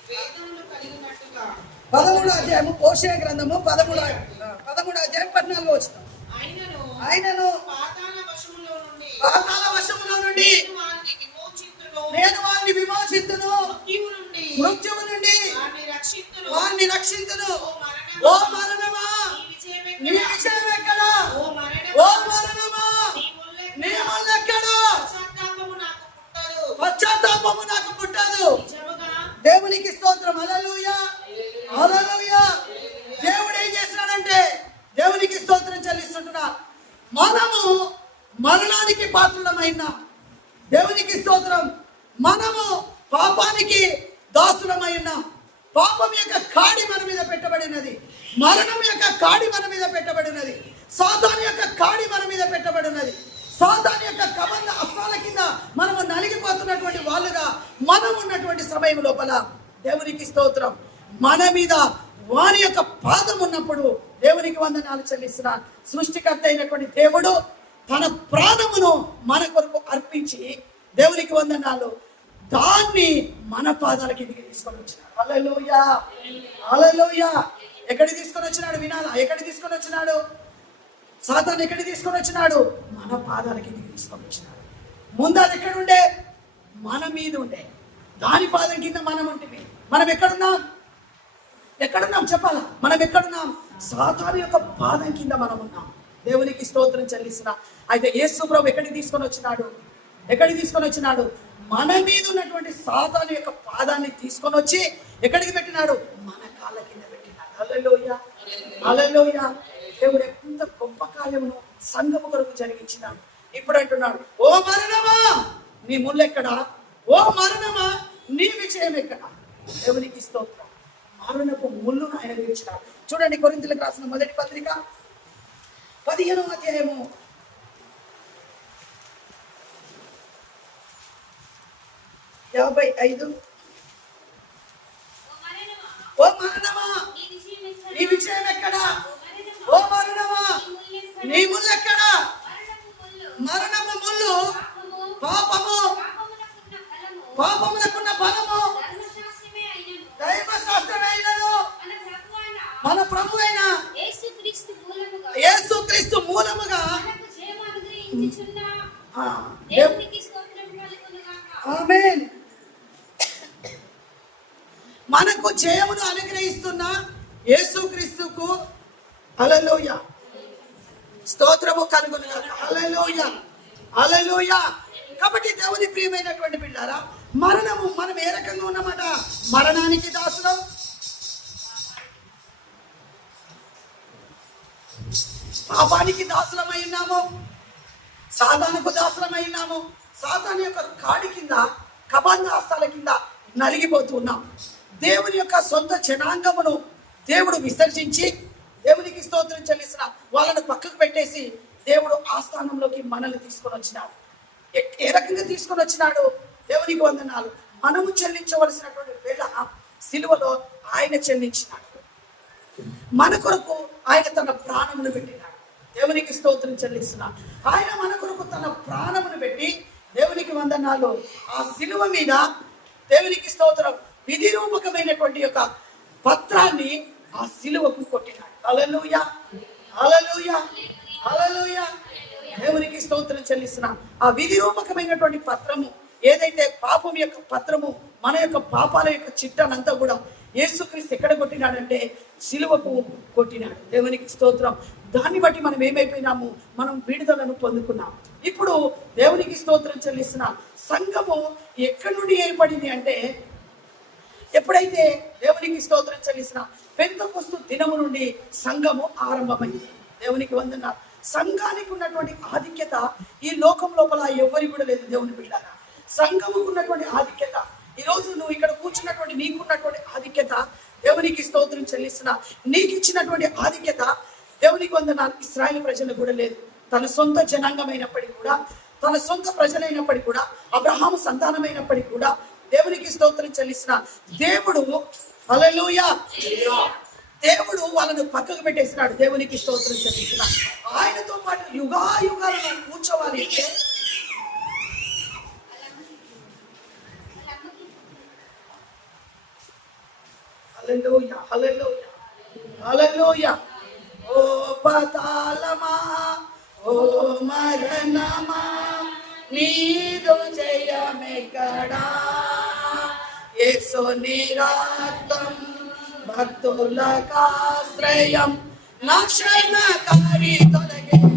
వేదములు కలిగినట్టుగా 13వ అధ్యాయము హోషేయ గ్రంథము 13వ అధ్యాయం 14వ వచనం. ఆయనను పాతాళ వశములో నుండి నేను వారిని విమోచింతును, మృత్యువు నుండి వారిని రక్షింతును. ఓ మరణమా నీ విజయం ఎక్కడా, ఓ మరణమా నీ ముల్లెక్కడా. పశ్చాత్తాపము నాకు పుట్టదు. దేవునికి స్తోత్రం. హల్లెలూయా, హల్లెలూయా. దేవుడు ఏం చేస్తున్నాడంటే, దేవునికి స్తోత్రం చెల్లిస్తుంటున్నా, మనము మరణానికి పాత్రులమైనా, దేవునికి స్తోత్రం, మనము పాపానికి దాసులమై ఉన్నాం. పాపం యొక్క కాడి మన మీద పెట్టబడినది, మరణం యొక్క కాడి మన మీద పెట్టబడినది, సాతాను యొక్క కాడి మన మీద పెట్టబడినది. సాతాను యొక్క కబంధ అస్త్రాల కింద మనము నలిగిపోతున్నటువంటి వాళ్ళుగా మనం ఉన్నటువంటి సమయం లోపల దేవునికి స్తోత్రం, మన మీద వారి యొక్క పాదం ఉన్నప్పుడు దేవునికి వందనాలు చెల్లిస్తున్నా. సృష్టికర్త అయినటువంటి దేవుడు తన ప్రాణమును మన కొరకు అర్పించి దేవునికి వందనాలు, దాన్ని మన పాదాల కిందికి తీసుకొని వచ్చినాడు. హల్లెలూయా, హల్లెలూయా. ఎక్కడికి తీసుకొని వచ్చినాడు వినాలా? ఎక్కడికి తీసుకొని వచ్చినాడు? సాతాను ఎక్కడికి తీసుకొని వచ్చినాడు? మన పాదాల కిందికి తీసుకొని వచ్చినాడు. ముందు అది ఎక్కడుండే? మన మీద ఉండే, దాని పాదం కింద మనం ఉంటుంది. మనం ఎక్కడున్నాం? ఎక్కడున్నాం చెప్పాలా? మనం ఎక్కడున్నాం? సాతాను యొక్క పాదం కింద మనం ఉన్నాం. దేవునికి స్తోత్రం చెల్లిస్తున్నా. అయితే యేసు ప్రభు ఎక్కడికి తీసుకొని వచ్చినాడు? ఎక్కడికి తీసుకొని వచ్చినాడు? మన మీద ఉన్నటువంటి సాతాను యొక్క పాదాన్ని తీసుకొని వచ్చి ఎక్కడికి పెట్టినాడు? మన కాళ్ళ కింద పెట్టినాడు. హల్లెలూయా, హల్లెలూయా. దేవుడు ఎంత గొప్ప కార్యమును సంఘము కొరకు జరిగించినాడు. ఇప్పుడు అంటున్నాడు, ఓ మరణమా నీ ముల్లెక్కడా, ఓ మరణమా నీ విజయం ఎక్కడా. దేవునికి స్తోత్రం. మరణపు ముళ్ళును ఆయన విడిచినాడు. చూడండి, కొరింథీయులకు రాసిన మొదటి పత్రిక 15వ అధ్యాయము 55. ఓ మరణమా నీ విజయం ఎక్కడా, ఓ మరణమా నీ ముల్లెక్కడా. మరణపు ముళ్ళు పాపము, పాపమునకున్న బలము మన ప్రభు అయిన యేసుక్రీస్తు మూలముగా యేసుక్రీస్తు మూలముగా మనకు జయము అనుగ్రహించుచున్న ఆ, దేవునికి స్తోత్రం కలుగునుగాక. ఆమేన్. మనకు జయమును అనుగ్రహిస్తున్న యేసుక్రీస్తుకు హల్లెలూయా స్తోత్రము కలుగునుగాక. హల్లెలూయా హల్లెలూయా. కాబట్టి దేవుని ప్రియమైనటువంటి బిడ్డారా, మరణము మనం ఏ రకంగా ఉన్నామట? మరణానికి దాసులం, పాపానికి దాసులమై ఉన్నాము, సాతానుకు దాసులమై ఉన్నాము. సాతాను యొక్క కాడి కింద, కబంధ హస్తాల కింద నలిగిపోతూ ఉన్నాం. దేవుని యొక్క సొంత జనాంగమును దేవుడు విసర్జించి దేవునికి స్తోత్రం చెల్లిస్తున్న వాళ్ళను పక్కకు పెట్టేసి దేవుడు ఆ స్థానంలోకి మనల్ని తీసుకొని వచ్చినాడు. ఏ రకంగా తీసుకొని వచ్చినాడు? దేవునికి వందనాలు. మనము చెల్లించవలసినటువంటి వేళ సిలువలో ఆయన చెల్లించినాడు. మన కొరకు ఆయన తన ప్రాణమును పెట్టినాడు. దేవునికి స్తోత్రం చెల్లిస్తున్నాడు. ఆయన మన కొరకు తన ప్రాణమును పెట్టి దేవునికి వందనాలు. ఆ సిలువ మీద దేవునికి స్తోత్రం విధి రూపకమైనటువంటి యొక్క పత్రాన్ని ఆ సిలువకు కొట్టినాడు. హల్లెలూయా హల్లెలూయా హల్లెలూయా. దేవునికి స్తోత్రం చెల్లిస్తున్నాం. ఆ విధి రూపకమైనటువంటి పత్రము ఏదైతే పాపం యొక్క పత్రము, మన యొక్క పాపాల యొక్క చిట్టనంతా కూడా యేసుక్రీస్తు ఎక్కడ కొట్టినాడంటే సిలువకు కొట్టినాడు. దేవునికి స్తోత్రం. దాన్ని బట్టి మనం ఏమైపోయినాము? మనం విడుదలను పొందుకున్నాం. ఇప్పుడు దేవునికి స్తోత్రం చెల్లిస్తున్న సంఘము ఎక్కడి నుండి ఏర్పడింది అంటే, ఎప్పుడైతే దేవునికి స్తోత్రం చెల్లిస్తున్న పెంతెకొస్తు దినము నుండి సంఘము ఆరంభమైంది. దేవునికి వందనాలు. సంఘానికి ఉన్నటువంటి ఆధిక్యత ఈ లోకం లోపల ఎవరికి కూడా లేదు. దేవుని బిడ్డలారా, సంఘముకు ఉన్నటువంటి ఆధిక్యత, ఈరోజు నువ్వు ఇక్కడ కూర్చున్నటువంటి నీకున్నటువంటి ఆధిక్యత దేవునికి స్తోత్రం చెల్లిస్తున్నా. నీకు ఇచ్చినటువంటి ఆధిక్యత దేవునికి వందనాలు ఇశ్రాయేలు ప్రజలకు కూడా లేదు. తన సొంత జనాంగమైనప్పటికీ కూడా, తన సొంత ప్రజలైనప్పటికీ కూడా, అబ్రహాము సంతానమైనప్పటికీ కూడా దేవునికి స్తోత్రం చెల్లిస్తున్న దేవుడు హల్లెలూయా దేవుడు వాళ్ళను పక్కకు పెట్టేసినాడు. దేవునికి స్తోత్రం చెల్లిస్తున్నా. ఆయనతో పాటు యుగాయుగాలను కూర్చోవాలి అంటే హల్లెలూయా హల్లెలూయా హల్లెలూయా. ఓ పాతాళమా, ఓ మరణమా, నీదు జయమెక్కడా? యేసుని రక్తం భక్తులకాశ్రయం, నాశనకారి తొలగేను.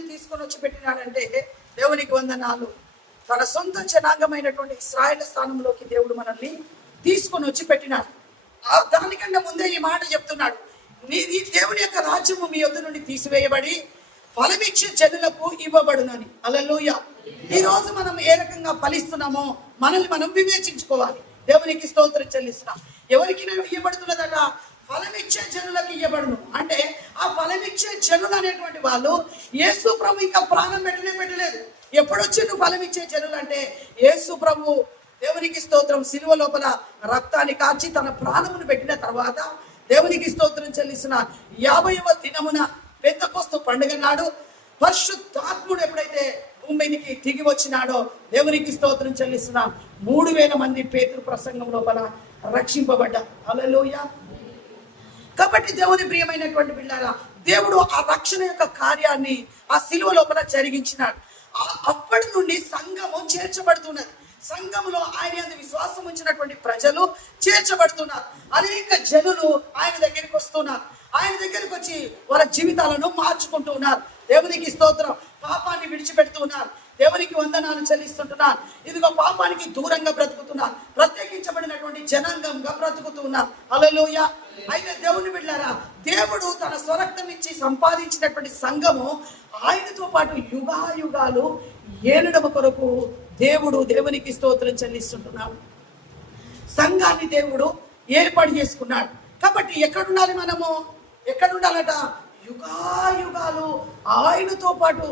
మనల్ని తీసుకొని వచ్చి పెట్టినాడంటే దేవునికి వందనాలు. తన సొంత జనాంగమైనటువంటి ఇశ్రాయేలు స్థానంలోకి దేవుడు మనల్ని తీసుకొని వచ్చి పెట్టినాడు. దానికంటే ముందే ఈ మాట చెప్తున్నాడు, ఈ దేవుని యొక్క రాజ్యము మీ యొద్ద నుండి తీసివేయబడి ఫలమిచ్చే జనులకు ఇవ్వబడునని. హల్లెలూయా. ఈ రోజు మనం ఏ రకంగా ఫలిస్తున్నామో మనల్ని మనం వివేచించుకోవాలి. దేవునికి స్తోత్రం చెల్లిస్తున్నాం. ఎవరికి ఇవ్వబడుతున్నదట? ఫలమిచ్చే జనులకు ఇవ్వబడును. అంటే ఆ ఫలమిచ్చే జనులు అనేటువంటి వాళ్ళు యేసు ప్రభు ఇంకా ప్రాణం పెట్టలేదు. ఎప్పుడొచ్చి నువ్వు ఫలమిచ్చే జనులు అంటే యేసు ప్రభు దేవునికి స్తోత్రం సిలువ లోపల రక్తాన్ని కాచి తన ప్రాణమును పెట్టిన తర్వాత దేవునికి స్తోత్రం చెల్లిస్తున్న 50వ దినమున పెంతెకొస్తు పండుగ నాడు పరిశుద్ధాత్ముడు ఎప్పుడైతే భూమి మీదకి దిగి వచ్చినాడో దేవునికి స్తోత్రం చెల్లిస్తున్న 3000 మంది పేతురు ప్రసంగం లోపల రక్షింపబడ్డారు. హల్లెలూయా. కాబట్టి దేవుని ప్రియమైనటువంటి బిడ్డలారా, దేవుడు ఆ రక్షణ యొక్క కార్యాన్ని ఆ సిలువ లోపల జరిగించినాడు. అప్పటి నుండి సంఘము చేర్చబడుతున్నది. సంఘములో ఆయన యందు విశ్వాసం ఉంచినటువంటి ప్రజలు చేర్చబడుతున్నారు. అనేక జనులు ఆయన దగ్గరికి వస్తున్నారు. ఆయన దగ్గరికి వచ్చి వాళ్ళ జీవితాలను మార్చుకుంటున్నారు. దేవునికి స్తోత్రం. పాపాన్ని విడిచిపెడుతున్నారు. దేవునికి వందనాలు చెల్లిస్తుంటున్నారు. ఇదిగో పాపానికి దూరంగా బ్రతుకుతున్నారు. ప్రత్యేకించబడినటువంటి జనాంగంగా బ్రతుకుతున్నారు. హల్లెలూయా. అయితే దేవుని బిడ్డలారా, దేవుడు తన స్వరక్తం ఇచ్చి సంపాదించినటువంటి సంఘము ఆయనతో పాటు యుగాయుగాలు ఏలుడమ కొరకు దేవునికి స్తోత్రం చెల్లిస్తుంటున్నాడు. సంఘాన్ని దేవుడు ఏర్పాటు చేసుకున్నాడు. కాబట్టి ఎక్కడుండాలి మనము? ఎక్కడుండాలట? యుగాయుగాలు ఆయనతో పాటు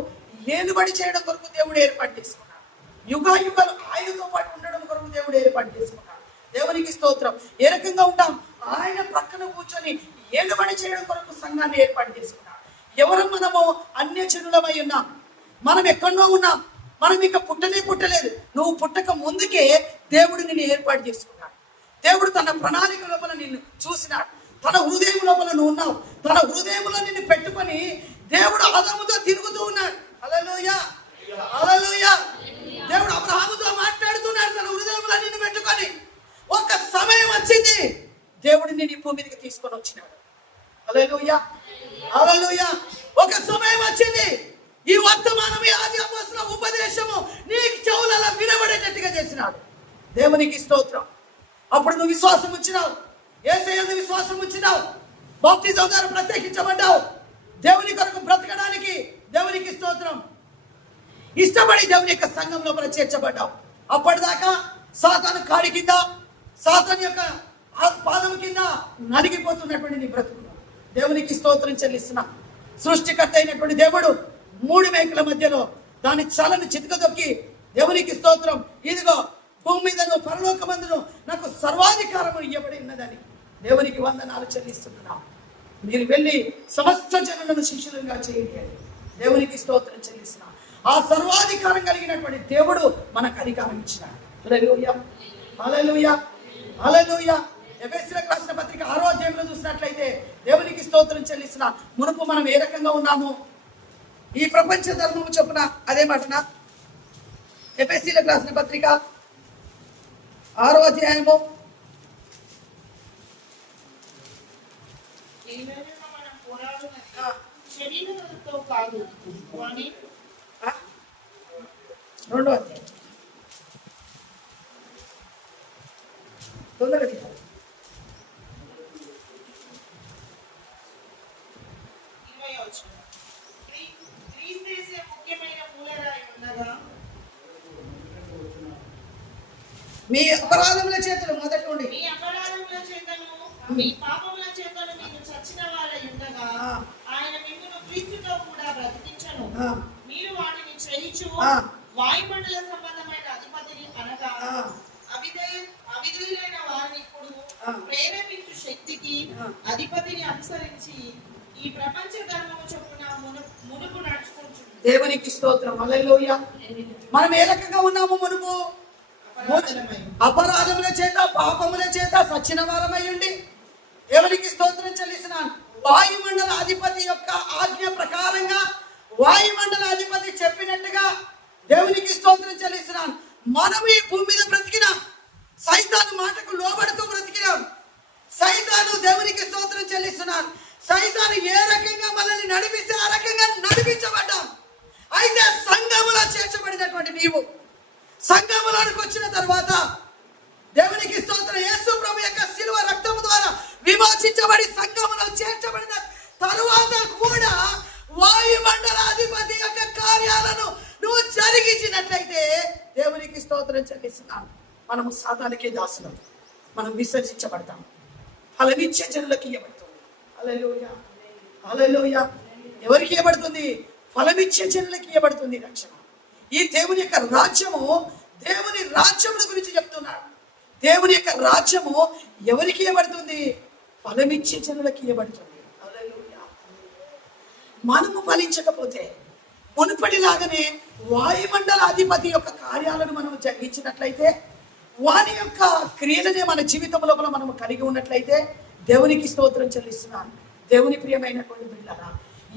ఏలుబడి చేయడం కొరకు దేవుడు ఏర్పాటు చేసుకున్నాడు. యుగాయుగాలు ఆయనతో పాటు ఉండడం కొరకు దేవుడు ఏర్పాటు చేసుకున్నాడు. దేవునికి స్తోత్రం. ఏ రకంగా ఉంటాం? ఆయన ప్రక్కన కూర్చొని ఏలుబడి చేయడం కొరకు సంఘాన్ని ఏర్పాటు చేసుకున్నాడు. ఎవరు మనము? అన్యజనులమై ఉన్నాం. మనం ఎక్కడో ఉన్నాం. మనం ఇక పుట్టలేదు. నువ్వు పుట్టక ముందుకే దేవుడు నిన్ను ఏర్పాటు చేసుకున్నాడు. దేవుడు తన ప్రణాళిక లోపల నిన్ను చూసినాడు. తన హృదయం లోపల నువ్వు ఉన్నావు. తన హృదయంలో నిన్ను పెట్టుకొని దేవుడు ఆదాముతో తిరుగుతూ ఉన్నాడు. హల్లెలూయా. హల్లెలూయా. దేవుడు అబ్రహాముతో మాట్లాడుతున్నాడు. తన హృదయంలో నిన్ను పెట్టుకొని ఒక సమయం వచ్చింది, దేవుడు నిన్ను ఈ భూమి మీదకి తీసుకొని వచ్చినాడు. హల్లెలూయా. హల్లెలూయా. ఒక సమయం వచ్చింది, ఈ వర్తమానం, ఈ ఆది అపోస్తలుల ఉపదేశము నీ చెవులలో వినబడేటట్టుగా చేసినాడు. దేవునికి స్తోత్రం. అప్పుడు నువ్వు విశ్వాసం ఉంచినావు. యేసయ్యందు విశ్వాసం ఉంచినావు. బాప్తిజం ద్వారా ప్రత్యేకించబడ్డావు. దేవుని కొరకు బ్రతకడానికి దేవునికి స్తోత్రం ఇష్టపడి దేవుని యొక్క సంఘం లోపల చేర్చబడ్డావు. అప్పటిదాకా సాతాను కాడి కింద, సాతాను యొక్క పాదం కింద నలిగిపోతున్నటువంటి నీ బ్రతుకు దేవునికి స్తోత్రం చెల్లిస్తున్నా. సృష్టికర్త అయినటువంటి దేవుడు 3 మేకల మధ్యలో దాని చలను చితకదొక్కి దేవునికి స్తోత్రం, ఇదిగో భూమి మీదను పరలోకమందును నాకు సర్వాధికారము ఇవ్వబడి ఉన్నదని దేవునికి వందనాలు చెల్లిస్తున్నాం. మీరు వెళ్ళి సమస్త జనులను శిష్యులుగా చేయండి అని దేవునికి స్తోత్రం చెల్లిస్తున్నాం. ఆ సర్వాధికారం కలిగినటువంటి దేవుడు మనకు అధికారం ఇచ్చినాడు. హల్లెలూయా. హల్లెలూయా. హల్లెలూయా. ఎఫెసీయులకు రాసిన పత్రిక 6వ అధ్యాయంలో చూసినట్లయితే దేవునికి స్తోత్రం చెల్లిస్తున్నా. మునుపు మనం ఏ రకంగా ఉన్నాము? ఈ ప్రపంచ ధర్మము చొప్పున అదే మాటన ఎఫెసీయులకు రాసిన పత్రిక 6వ అధ్యాయము శరీరంతో కాదు కానీ 2వ అధ్యాయం తొందరగా మీ అపరాధముల చేతులు మొదటి నుండి మీ అపరాధముల చేతను మీ పాపముల చేతను మీరు చచ్చిన వారై ఉండగా ఆయన మిమ్మును క్రీస్తుతో కూడా బ్రతికించెను. మీరు వాటిని చేయించు వాయుమండల సంబంధమైన అధిపతిని అనగా అవిధేయులైన వారిని ఇప్పుడు ప్రేరేపించు శక్తికి అధిపతిని అనుసరించి ఈ ప్రపంచ ధర్మము చొప్పున మునుపు నడుచుకుంటు. దేవునికి స్తోత్రం. హల్లెలూయా. మనం ఏ రకంగా ఉన్నాము? మునుపు అపరాధముల చేత, పాపముల చేత సచ్చిన వారమై ఉండి దేవునికి స్తోత్రం చెల్లిస్తున్నాను. వాయుమండల అధిపతి యొక్క ఆజ్ఞ ప్రకారంగా, వాయుమండల అధిపతి చెప్పినట్టుగా దేవునికి స్తోత్రం చెల్లిస్తున్నాను. మనం ఈ భూమి మీద బ్రతికినాం. సైతాను మాటకు లోబడుతూ బ్రతికినాం. సైతాను దేవునికి స్తోత్రం చెల్లిస్తున్నాను. సైతాను ఏ రకంగా మనల్ని నడిపిస్తే ఆ రకంగా నడిపించబడ్డాం. అయితే సంఘములో చేర్చబడినటువంటి నీవు సంఘములోనికి వచ్చిన తర్వాత దేవునికి స్తోత్రం, యేసు ప్రభు యొక్క శిలువ రక్తము ద్వారా విమోచించబడి సంఘములో చేర్చబడిన తరువాత కూడా వాయుమండలాధిపతి యొక్క కార్యాలను నువ్వు జరిగించినట్లయితే దేవునికి స్తోత్రం చెల్లిస్తున్నాను. మనము సాతానికి దాసులం, మనం విసర్జించబడతాం, ఫలమిచ్చే జనులకు ఇవ్వబడుతుంది. హల్లెలూయా, హల్లెలూయా. ఎవరికి ఇవ్వబడుతుంది? ఫలమిచ్చే జనులకు ఇవ్వబడుతుంది రక్షణ. ఈ దేవుని యొక్క రాజ్యము, దేవుని రాజ్యముల గురించి చెప్తున్నాడు. దేవుని యొక్క రాజ్యము ఎవరికి ఇవ్వబడుతుంది? ఫలమిచ్చే జనులకు ఇవ్వబడుతుంది. హల్లెలూయా. మనము ఫలించకపోతే మునుపటిలాగానే వాయుమండలాధిపతి యొక్క కార్యాలను మనం జరిగించినట్లయితే, వాని యొక్క క్రియలనే మన జీవితం లోపల మనం కలిగి ఉన్నట్లయితే దేవునికి స్తోత్రం చెల్లిస్తున్నాను. దేవుని ప్రియమైనటువంటి బిడ్డలారా,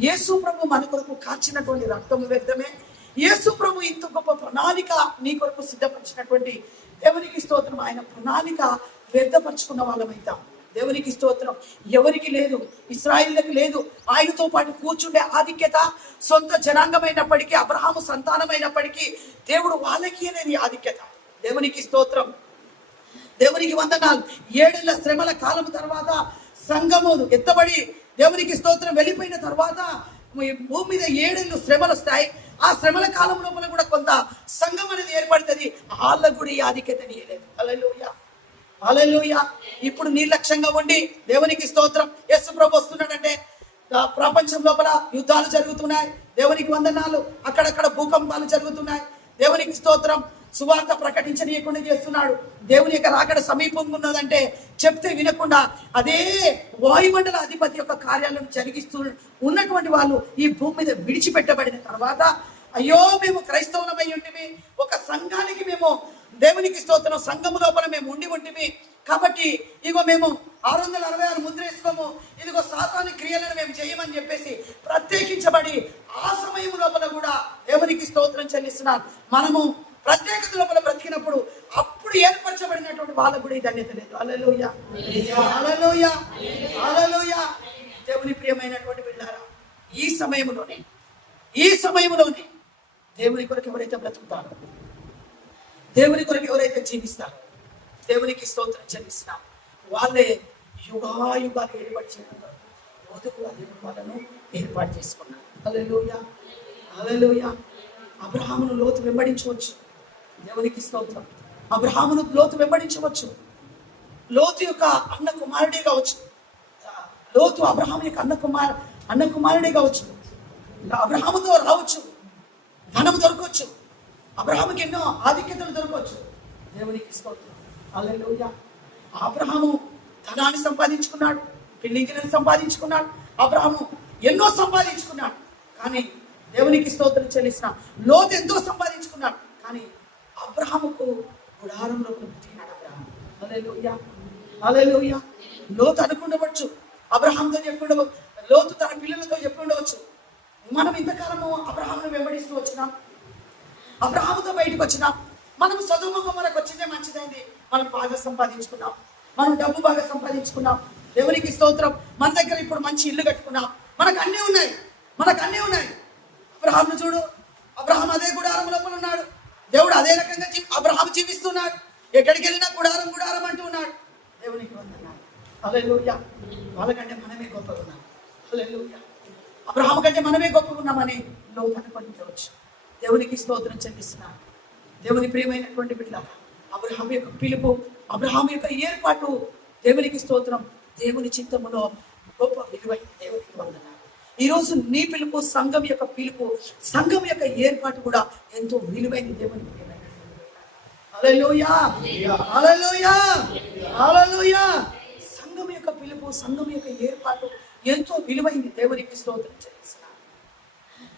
యేసు ప్రభు మన కొరకు కార్చినటువంటి రక్తము వ్యర్థమే. యేసు ప్రభు ఇంత గొప్ప ప్రణాళిక నీ కొరకు సిద్ధపరిచినటువంటి దేవునికి స్తోత్రం. ఆయన ప్రణాళిక వ్యర్థపరుచుకున్న వాళ్ళమైతాం. దేవునికి స్తోత్రం. ఎవరికి లేదు, ఇశ్రాయేలులకు లేదు. ఆయనతో పాటు కూర్చుండే ఆధిక్యత సొంత జనాంగమైనప్పటికీ, అబ్రహాము సంతానమైనప్పటికీ దేవుడు వాళ్ళకి అనేది ఆధిక్యత. దేవునికి స్తోత్రం, దేవునికి వందనాలు. 7 ఏళ్ల శ్రమల కాలం తర్వాత సంఘము ఎత్తబడి దేవునికి స్తోత్రం వెళ్ళిపోయిన తర్వాత భూమి మీద 7 ఏళ్ళు శ్రమలు వస్తాయి. ఆ శ్రమల కాలం లోపల కూడా కొంత సంఘం అనేది ఏర్పడుతుంది. వాళ్ళకు కూడా ఈ ఆధిక్యత నీయలేదు. హల్లెలూయా, హల్లెలూయా. ఇప్పుడు నిర్లక్ష్యంగా ఉండి దేవునికి స్తోత్రం, యేసు ప్రభు వస్తున్నాడంటే ప్రపంచం లోపల యుద్ధాలు జరుగుతున్నాయి. దేవునికి వందనాలు. అక్కడక్కడ భూకంపాలు జరుగుతున్నాయి. దేవునికి స్తోత్రం. సువార్త ప్రకటించనీయకుండా చేస్తున్నాడు. దేవుని యొక్క రాకడ సమీపంగా ఉన్నదంటే చెప్తే వినకుండా అదే వాయుమండల అధిపతి యొక్క కార్యాలను జరిగిస్తూ ఉన్నటువంటి వాళ్ళు ఈ భూమి మీద విడిచిపెట్టబడిన తర్వాత, అయ్యో మేము క్రైస్తవులమై ఉంటిమి, ఒక సంఘానికి మేము దేవునికి స్తోత్రం సంఘము లోపల మేము ఉండి ఉంటిమి కాబట్టి ఇగో మేము 666 ముద్ర వేసుకోము, ఇదిగో సాతాను క్రియలను మేము చేయమని చెప్పేసి ప్రత్యేకించబడి ఆ సమయం లోపల కూడా దేవునికి స్తోత్రం చెల్లిస్తున్నారు. మనము ప్రత్యేకత లోపల బ్రతికినప్పుడు అప్పుడు ఏర్పరచబడినటువంటి వాళ్ళకు కూడా ఈ ధన్యత లేదు. హల్లెలూయా, హల్లెలూయా, హల్లెలూయా. దేవుని ప్రియమైనటువంటి బిడ్డలారా, ఈ సమయంలోనే దేవుని కొరకు ఎవరైతే బ్రతుకుతారో, దేవుని కొరకు ఎవరైతే జీవిస్తారో, దేవునికి స్తోత్రం చెల్లిస్తున్నారు, వాళ్ళే యుగాయుగాలు ఏర్పాటు చేయడం వధువు దేవుడు వాళ్ళను ఏర్పాటు చేసుకున్నారు. హల్లెలూయా, హల్లెలూయా. అబ్రహామును లోతు వెంబడించవచ్చు. దేవునికి స్తోత్రం. అబ్రహామును లోతు వెంబడించవచ్చు. లోతు యొక్క అన్న కుమారుడే కావచ్చు. లోతు అబ్రహాము యొక్క అన్న కుమారుడే కావచ్చు. అబ్రహాముతో రావచ్చు, ధనము దొరకవచ్చు, అబ్రహాముకి ఎన్నో ఆధిక్యతలు దొరకవచ్చు. దేవునికి స్తోత్రం. హల్లెలూయా. అబ్రహాము ధనాన్ని సంపాదించుకున్నాడు, బిల్డింగ్లను సంపాదించుకున్నాడు, అబ్రహాము ఎన్నో సంపాదించుకున్నాడు. కానీ దేవునికి స్తోత్రం చెల్లిసిన లోతు ఎంతో సంపాదించుకున్నాడు. కానీ అబ్రహాముకు గుడారంలో బ్రతికినాడు అబ్రహాము. హల్లెలూయా, హల్లెలూయా. లోతు అనుకుండవచ్చు, అబ్రహాంతో చెప్పుండ, లోతు తన పిల్లలతో చెప్పుండవచ్చు, మనం ఇంతకాలము అబ్రహామును వెంబడిస్తూ వచ్చినాం, అబ్రహాముతో బయటకు వచ్చినాం, మనం సొదొమ గొమొరకు వచ్చిందే మంచిదైంది, మనం బాగా సంపాదించుకున్నాం, మనం డబ్బు బాగా సంపాదించుకున్నాం. దేవునికి స్తోత్రం. మన దగ్గర ఇప్పుడు మంచి ఇల్లు కట్టుకున్నాం, మనకు అన్నీ ఉన్నాయి. అబ్రహామును చూడు, అబ్రహాం అదే గుడారం లోపల ఉన్నాడు. దేవుడు అదే రకంగా అబ్రహాం జీవిస్తున్నాడు. ఎక్కడికి వెళ్ళినా గుడారం అంటూ ఉన్నాడు. దేవునికి వందనాలు. హల్లెలూయా. వాళ్ళకంటే మనమే గొప్పగా ఉన్నాం. హల్లెలూయా. అబ్రహాం కంటే మనమే గొప్పగా ఉన్నామని లోతు అనుకుంటవచ్చు. దేవునికి స్తోత్రం చెల్లిస్తున్నాను. దేవుని ప్రియమైనటువంటి బిడ్డలారా, అబ్రహాం యొక్క పిలుపు, అబ్రహాం యొక్క ఏర్పాటు దేవునికి స్తోత్రం, దేవుని చిత్తములో గొప్ప విలువైన. దేవునికి వందనాలు. ఈరోజు నీ పిలుపు, సంఘం యొక్క పిలుపు, సంఘం యొక్క ఏర్పాటు కూడా ఎంతో విలువైంది. దేవుని ప్రియమైనటువంటి బిడ్డలారా, హల్లెలూయా, హల్లెలూయా, హల్లెలూయా. సంఘం యొక్క పిలుపు, సంఘం యొక్క ఏర్పాటు ఎంతో విలువైంది. దేవునికి స్తోత్రం చెల్లిస్తున్నాను.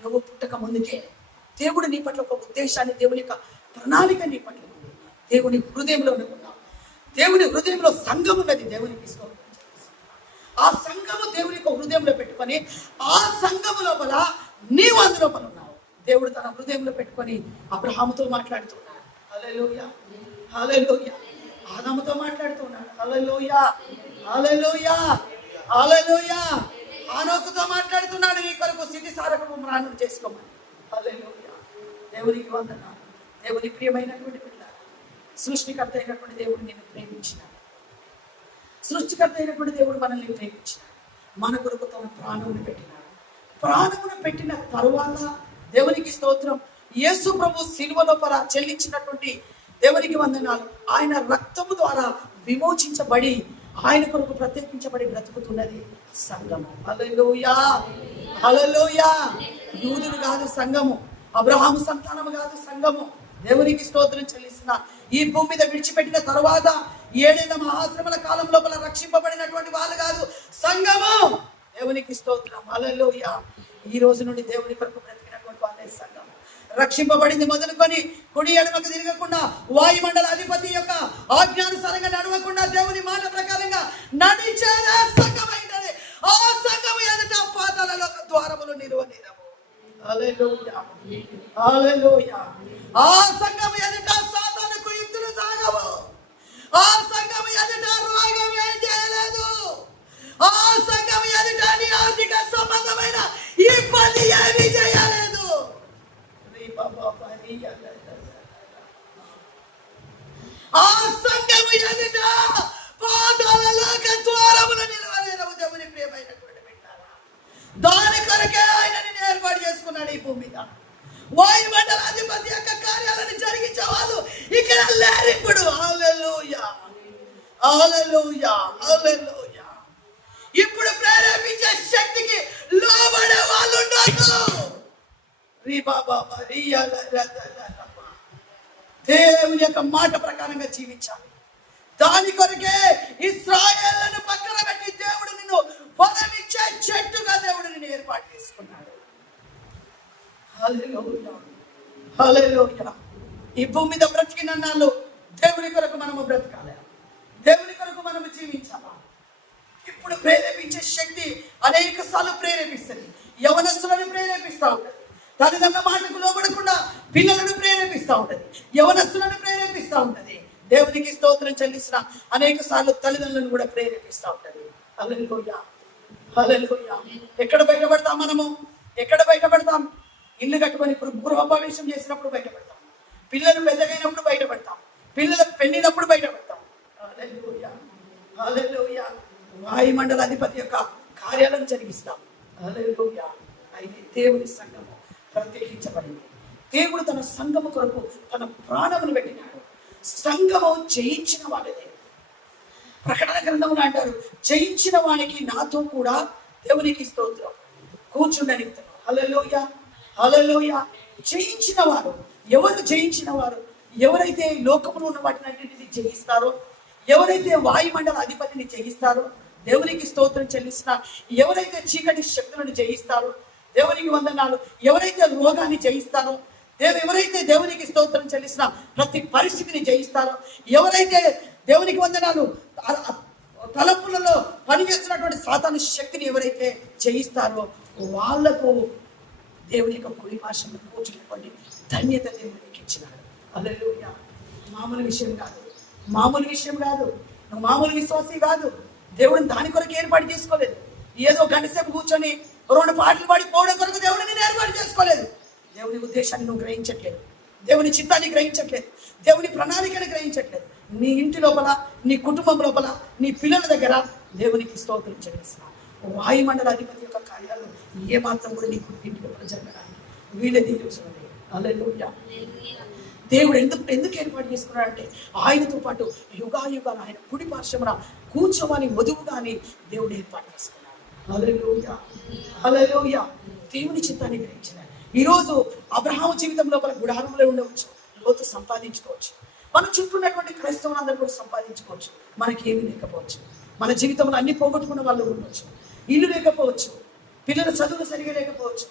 నువ్వు పుట్టక ముందుకే దేవుడు నీ పట్ల ఒక ఉద్దేశాన్ని, దేవుని యొక్క ప్రణాళిక నీ పట్ల ఉంది. దేవుని హృదయంలో ఉన్నావు. దేవుని హృదయంలో సంఘం ఉన్నది. దేవునికి స్తోత్రం చెల్లిస్తున్నాను. ఆ సంఘము దేవుని యొక్క హృదయంలో పెట్టుకొని, ఆ సంఘము లోపల నీవు అందులోపల ఉన్నావు. దేవుడు తన హృదయంలో పెట్టుకొని అబ్రహాముతో మాట్లాడుతున్నాడు. హల్లెలూయా, హల్లెలూయా. ఆదాముతో మాట్లాడుతున్నాడు. హల్లెలూయా, హల్లెలూయా, హల్లెలూయా. ఆనోకుతో మాట్లాడుతున్నాడు, నీ కొరకు స్థితి సారకము మ్రాణుడు చేసుకోమని. హల్లెలూయా. దేవునికి వందనాలు. దేవుని ప్రియమైనటువంటి పిల్లారా, సృష్టికర్త అయినటువంటి దేవుడు నిన్ను ప్రేమించినాడు. సృష్టికర్త అయినటువంటి దేవుడు మనల్ని ప్రేమించినాడు. మన కొరకు తన ప్రాణమును పెట్టినాడు. ప్రాణమును పెట్టిన తరువాత దేవునికి స్తోత్రం, యేసు ప్రభు శిలువ లోపల చెల్లించినటువంటి దేవునికి వందనాలు. ఆయన రక్తము ద్వారా విమోచించబడి ఆయన కొరకు ప్రత్యేకించబడి బ్రతుకుతున్నది సంఘము. హల్లెలూయా, హల్లెలూయా. యూదులు కాదు సంఘము, అబ్రహాము సంతానము కాదు సంఘము. దేవునికి స్తోత్రం చెల్లిస్తున్నా. ఈ భూమి మీద విడిచిపెట్టిన తరువాత 7 మహాశ్రమల కాలం లోపల రక్షింపబడినటువంటి వాళ్ళు కాదు సంఘము. దేవునికి స్తోత్రం, హల్లెలూయా. ఈ రోజు నుండి దేవుని కొరకు బ్రతికినటువంటి వాళ్ళే సంఘము. రక్షింపబడింది మొదలుకొని కుడి ఎడమకు తిరగకుండా, వాయుమండల అధిపతి యొక్క ఆజ్ఞానుసారంగా నడవకుండా, దేవుని మాట ప్రకారంగా నడిచేదే సంఘమైనది. ఆ సంఘము ఎదుట పాతాళ ద్వారములు నిలువనిరవు. హల్లెలూయా, హల్లెలూయా. ఆ సంఘము ఎదుట సాతానుకు యుక్తులు సాగవు. ఆ సంఘము ఎదుట రోగం ఏం చేయలేదు. ఆ సంఘము ఎదుట నీ ఆర్థిక సంబంధమైన ఇబ్బంది ఏమీ చేయలేదు. ఆ సంఘము ఎదుట పాతాళ లోక ద్వారములు నిలవలేరవు. దేవుని ప్రియమైనటువంటి బిడ్డలారా, దాని కొరకే ఆయన నిన్ను ఏర్పాటు చేసుకున్నాడు ఈ భూమి మీద. వాయుమండల అధిపతి యొక్క కార్యాలను జరిగించే వాళ్ళు ఇక్కడ లేరు ఇప్పుడు. హల్లెలూయా, హల్లెలూయా, హల్లెలూయా. ఇప్పుడు ప్రేరేపించే శక్తికి లోబడే వాళ్ళు ఉన్నారు. దేవుని యొక్క మాట ప్రకారంగా జీవించాలి. దాని కొరకే ఇశ్రాయేలును పక్కన పెట్టి దేవుడు నిన్ను ఫలమిచ్చే చెట్టుగా దేవుడు నిన్ను ఏర్పాటు చేసుకున్నాడు. హల్లెలూయా, హల్లెలూయా. ఈ భూమి మీద బ్రతికిన నాళ్ళు దేవుని కొరకు మనము బ్రతకాలి. దేవుని కొరకు మనము జీవించాలా. ఇప్పుడు ప్రేరేపించే శక్తి అనేక సార్లు ప్రేరేపిస్తుంది. యవనస్తులను ప్రేరేపిస్తూ ఉంటుంది. తల్లిదండ్రుల మాటకు లోబడకుండా పిల్లలను ప్రేరేపిస్తూ ఉంటుంది. యవనస్తులను ప్రేరేపిస్తూ ఉంటుంది. దేవునికి స్తోత్రం చెల్లిస్తున్న అనేక సార్లు తల్లిదండ్రులను కూడా ప్రేరేపిస్తూ ఉంటుంది. హల్లెలూయా, హల్లెలూయా. ఎక్కడ బయటపడతాం మనము? ఎక్కడ బయటపడతాం? ఇల్లు కట్టుకొని గృహప్రవేశం చేసినప్పుడు బయటపడతాం. పిల్లలు పెద్దగైనప్పుడు బయటపడతాం. పిల్లలకు పెళ్ళినప్పుడు బయటపడతాం. హల్లెలూయా, హల్లెలూయా. వాయుమండల అధిపతి యొక్క కార్యాలను జరిగిస్తాం. హల్లెలూయా. అయితే దేవుని సంఘము ప్రత్యేకించబడింది. దేవుడు తన సంఘము కొరకు తన ప్రాణమును పెట్టినాడు. సంఘము జయించిన వాళ్ళదే. ప్రకటన గ్రంథంలో అంటారు, జయించిన వానికి నాతో కూడా దేవునికి స్తోత్రం కూర్చుండని. హల్లెలూయా, హల్లెలూయా. జయించిన వారు ఎవరు? జయించిన వారు ఎవరైతే లోకంలో ఉన్న వాటిని జయిస్తారో, ఎవరైతే వాయుమండల అధిపతిని జయిస్తారో, దేవునికి స్తోత్రం చెల్లిస్తున్న ఎవరైతే చీకటి శక్తులను జయిస్తారో, దేవునికి వందనాలు, ఎవరైతే రోగాన్ని జయిస్తారో, ఎవరైతే దేవునికి స్తోత్రం చెల్లిస్తున్న ప్రతి పరిస్థితిని జయిస్తారో, ఎవరైతే దేవునికి వందనాలు తలపులలో పనిచేస్తున్నటువంటి సాతాను శక్తిని ఎవరైతే జయిస్తారో వాళ్లకు దేవుని యొక్క కుడి పార్శ్వమున కూర్చున్నటువంటి ధన్యత దేవునికి ఇచ్చినాడు. హల్లెలూయా. మామూలు విషయం కాదు, మామూలు విషయం కాదు. నువ్వు మామూలు విశ్వాసి కాదు. దేవుడిని దాని కొరకు ఏర్పాటు చేసుకోలేదు. ఏదో గంట సేపు కూర్చొని 2 పాటలు పాడి పోవడం కొరకు దేవుడిని నేను ఏర్పాటు చేసుకోలేదు. దేవుని ఉద్దేశాన్ని నువ్వు గ్రహించట్లేదు. దేవుని చిత్తాన్ని గ్రహించట్లేదు. దేవుని ప్రణాళికను గ్రహించట్లేదు. నీ ఇంటి లోపల, నీ కుటుంబం లోపల, నీ పిల్లల దగ్గర దేవునికి స్తోత్రం చెల్లిస్తున్నా. వాయుమండల అధిపతి యొక్క కార్యాలు ఏమాత్రం కూడా నీకు ఇంటి లోపల జరగడానికి వీలది. హల్లెలూయా. దేవుడు ఎందుకు ఏర్పాటు చేసుకున్నాడు అంటే ఆయనతో పాటు యుగాయుగాలు ఆయన కుడి పార్శ్వమున కూర్చోమని వధువుగాని దేవుడు ఏర్పాటు చేసుకున్నాడు. హల్లెలూయా, హల్లెలూయా. దేవుని చిత్తాన్ని గ్రహించిన ఈరోజు అబ్రహాము జీవితం లోపల గుడారంలో ఉండవచ్చు, లోతు సంపాదించుకోవచ్చు. మన చుట్టూ ఉన్నటువంటి క్రైస్తవులందరూ కూడా సంపాదించుకోవచ్చు. మనకి ఏమీ లేకపోవచ్చు. మన జీవితంలో అన్ని పోగొట్టుకున్న వాళ్ళు ఉండవచ్చు. ఇల్లు లేకపోవచ్చు, పిల్లల చదువులు సరిగా లేకపోవచ్చు,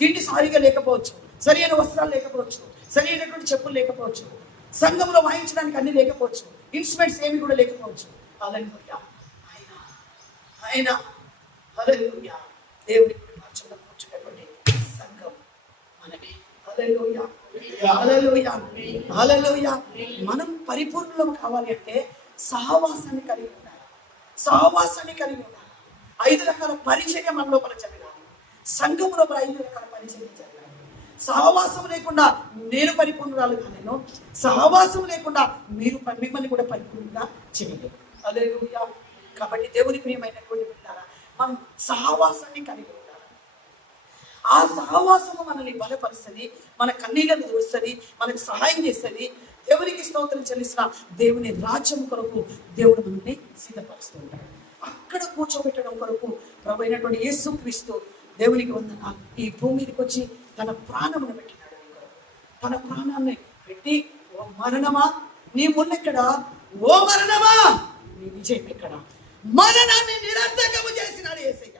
తిండి సారిగా లేకపోవచ్చు, సరైన వస్త్రాలు లేకపోవచ్చు, సరైనటువంటి చెప్పులు లేకపోవచ్చు, సంఘంలో వాయించడానికి అన్ని లేకపోవచ్చు, ఇన్స్ట్రుమెంట్స్ ఏమి కూడా లేకపోవచ్చు. హల్లెలూయా. ఆయన హల్లెలూయా దేవుని పక్షంలో కూర్చున్నటువంటి సంఘం మనమే. హల్లెలూయా, హల్లెలూయా, హల్లెలూయా. మనం పరిపూర్ణం కావాలి అంటే సహవాసాన్ని కలిగి ఉండాలి. సహవాసాన్ని కలిగి ఉండాలి. 5 రకాల పరిచర్య మన లోపల జరగాలి. సంఘం లోపల 5 రకాల పరిచర్య జరగాలి. సహవాసం లేకుండా నేను పరిపూర్ణురాలుగా నేను, సహవాసం లేకుండా మీరు మిమ్మల్ని కూడా పరిపూర్ణంగా చేయలేదు. హల్లెలూయా. కాబట్టి దేవుని ప్రియమైనటువంటి బిడ్డలారా, మనం సహవాసాన్ని కలిగి ఉండాలి. ఆ సహవాసము మనల్ని బలపరుస్తుంది, మన కన్నీళ్లను తుడుస్తుంది, మనకు సహాయం చేస్తుంది. దేవునికి స్తోత్రం చెల్లిస్తున్న దేవుని రాజ్యం కొరకు దేవుడు మనల్ని సిద్ధపరుస్తూ ఉంటాడు. అక్కడ కూర్చోబెట్టడం కొరకు ప్రభు అయినటువంటి యేసుక్రీస్తు దేవునికి వందనాలు ఈ భూమి మీదకి వచ్చి తన ప్రాణమును పెట్టినాడు. తన ప్రాణాన్ని పెట్టి, ఓ మరణమా నీ మున్నెక్కడా, ఓ మరణమా నీ విజయం ఎక్కడ, మరణాన్ని నిరర్థకము చేసినాడు యేసయ్య.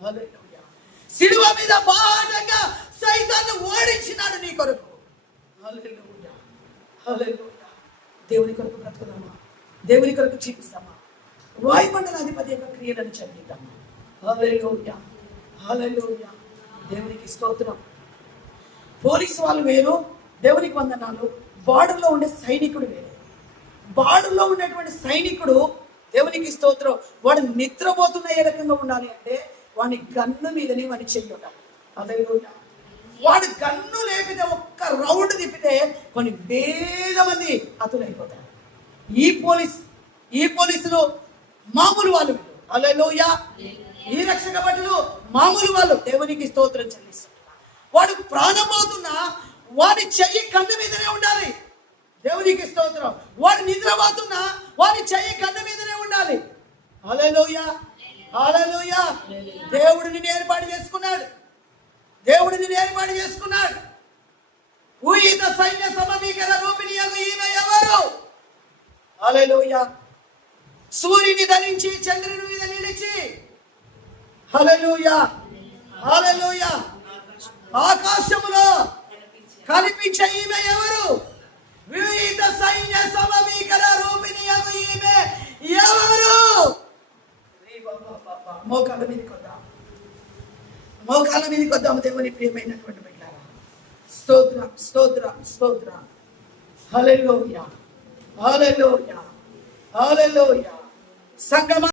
హల్లెలూయా. సిలువ మీద బాటంగా సైతాన్ని ఓడించినాడు నీ కొరకు. హల్లెలూయా. హల్లెలూయా. దేవుని కొరకు బ్రతుకుదామా, దేవుని కొరకు జీవిస్తామా, వాయుమండలాధిపతి యొక్క క్రియలను చదివిద్దామా. హల్లెలూయా. హల్లెలూయా. దేవునికి స్తోత్రం. పోలీసు వాళ్ళు వేరు, దేవునికి వందనాలు. బార్డర్లో ఉండే సైనికుడు వేరు. బార్డర్లో ఉండేటువంటి సైనికుడు దేవునికి స్తోత్రం, వాడు నిద్రపోతున్న ఏ రకంగా ఉండాలి అంటే వాడి గన్ను మీదనే వాడి చెయ్యి ఉండాలి. హల్లెలూయా. వాడు గన్ను లేపితే ఒక్క రౌండ్ తిప్పితే కొన్ని వేల మంది హతులైపోతారు. ఈ పోలీసులు మామూలు వాళ్ళు. హల్లెలూయా. ఈ రక్షక భటులు మామూలు వాళ్ళు. దేవునికి స్తోత్రం చెల్లిస్తున్నారు. వాడు ప్రాణం పోతున్నా వాడి చెయ్యి కన్ను మీదనే ఉండాలి. దేవునికి స్తోత్రం. వాడు నిద్రపోతున్నా వాడి చెయ్యి కన్ను మీదనే ఉండాలి. హల్లెలూయా. హల్లెలూయా. దేవుడిని ఏర్పాటు చేసుకున్నాడు. దేవుడిని ఏర్పాటు చేసుకున్నాడు. ఊహిత సైన్య సమీకర రూపిణి ఈమె ఎవరు? హల్లెలూయా. సూర్యుని ధరించి చంద్రుని మీద నిలిచి, హల్లెలూయా, హల్లెలూయా, ఆకాశములో కనిపించే ఈమె ఎవరు? వివిధ సైన్య సమీకర రూపిణి ఈమె ఎవరు? మోకాళ్ళ మీదకి వద్దాం, మోకాళ్ళ మీదకి వద్దాము. దేవుని ప్రియమైనటువంటి బిడ్డలారా, స్తోత్రం, స్తోత్రం, స్తోత్రం. హల్లెలూయా, హల్లెలూయా, హల్లెలూయా. సంగమ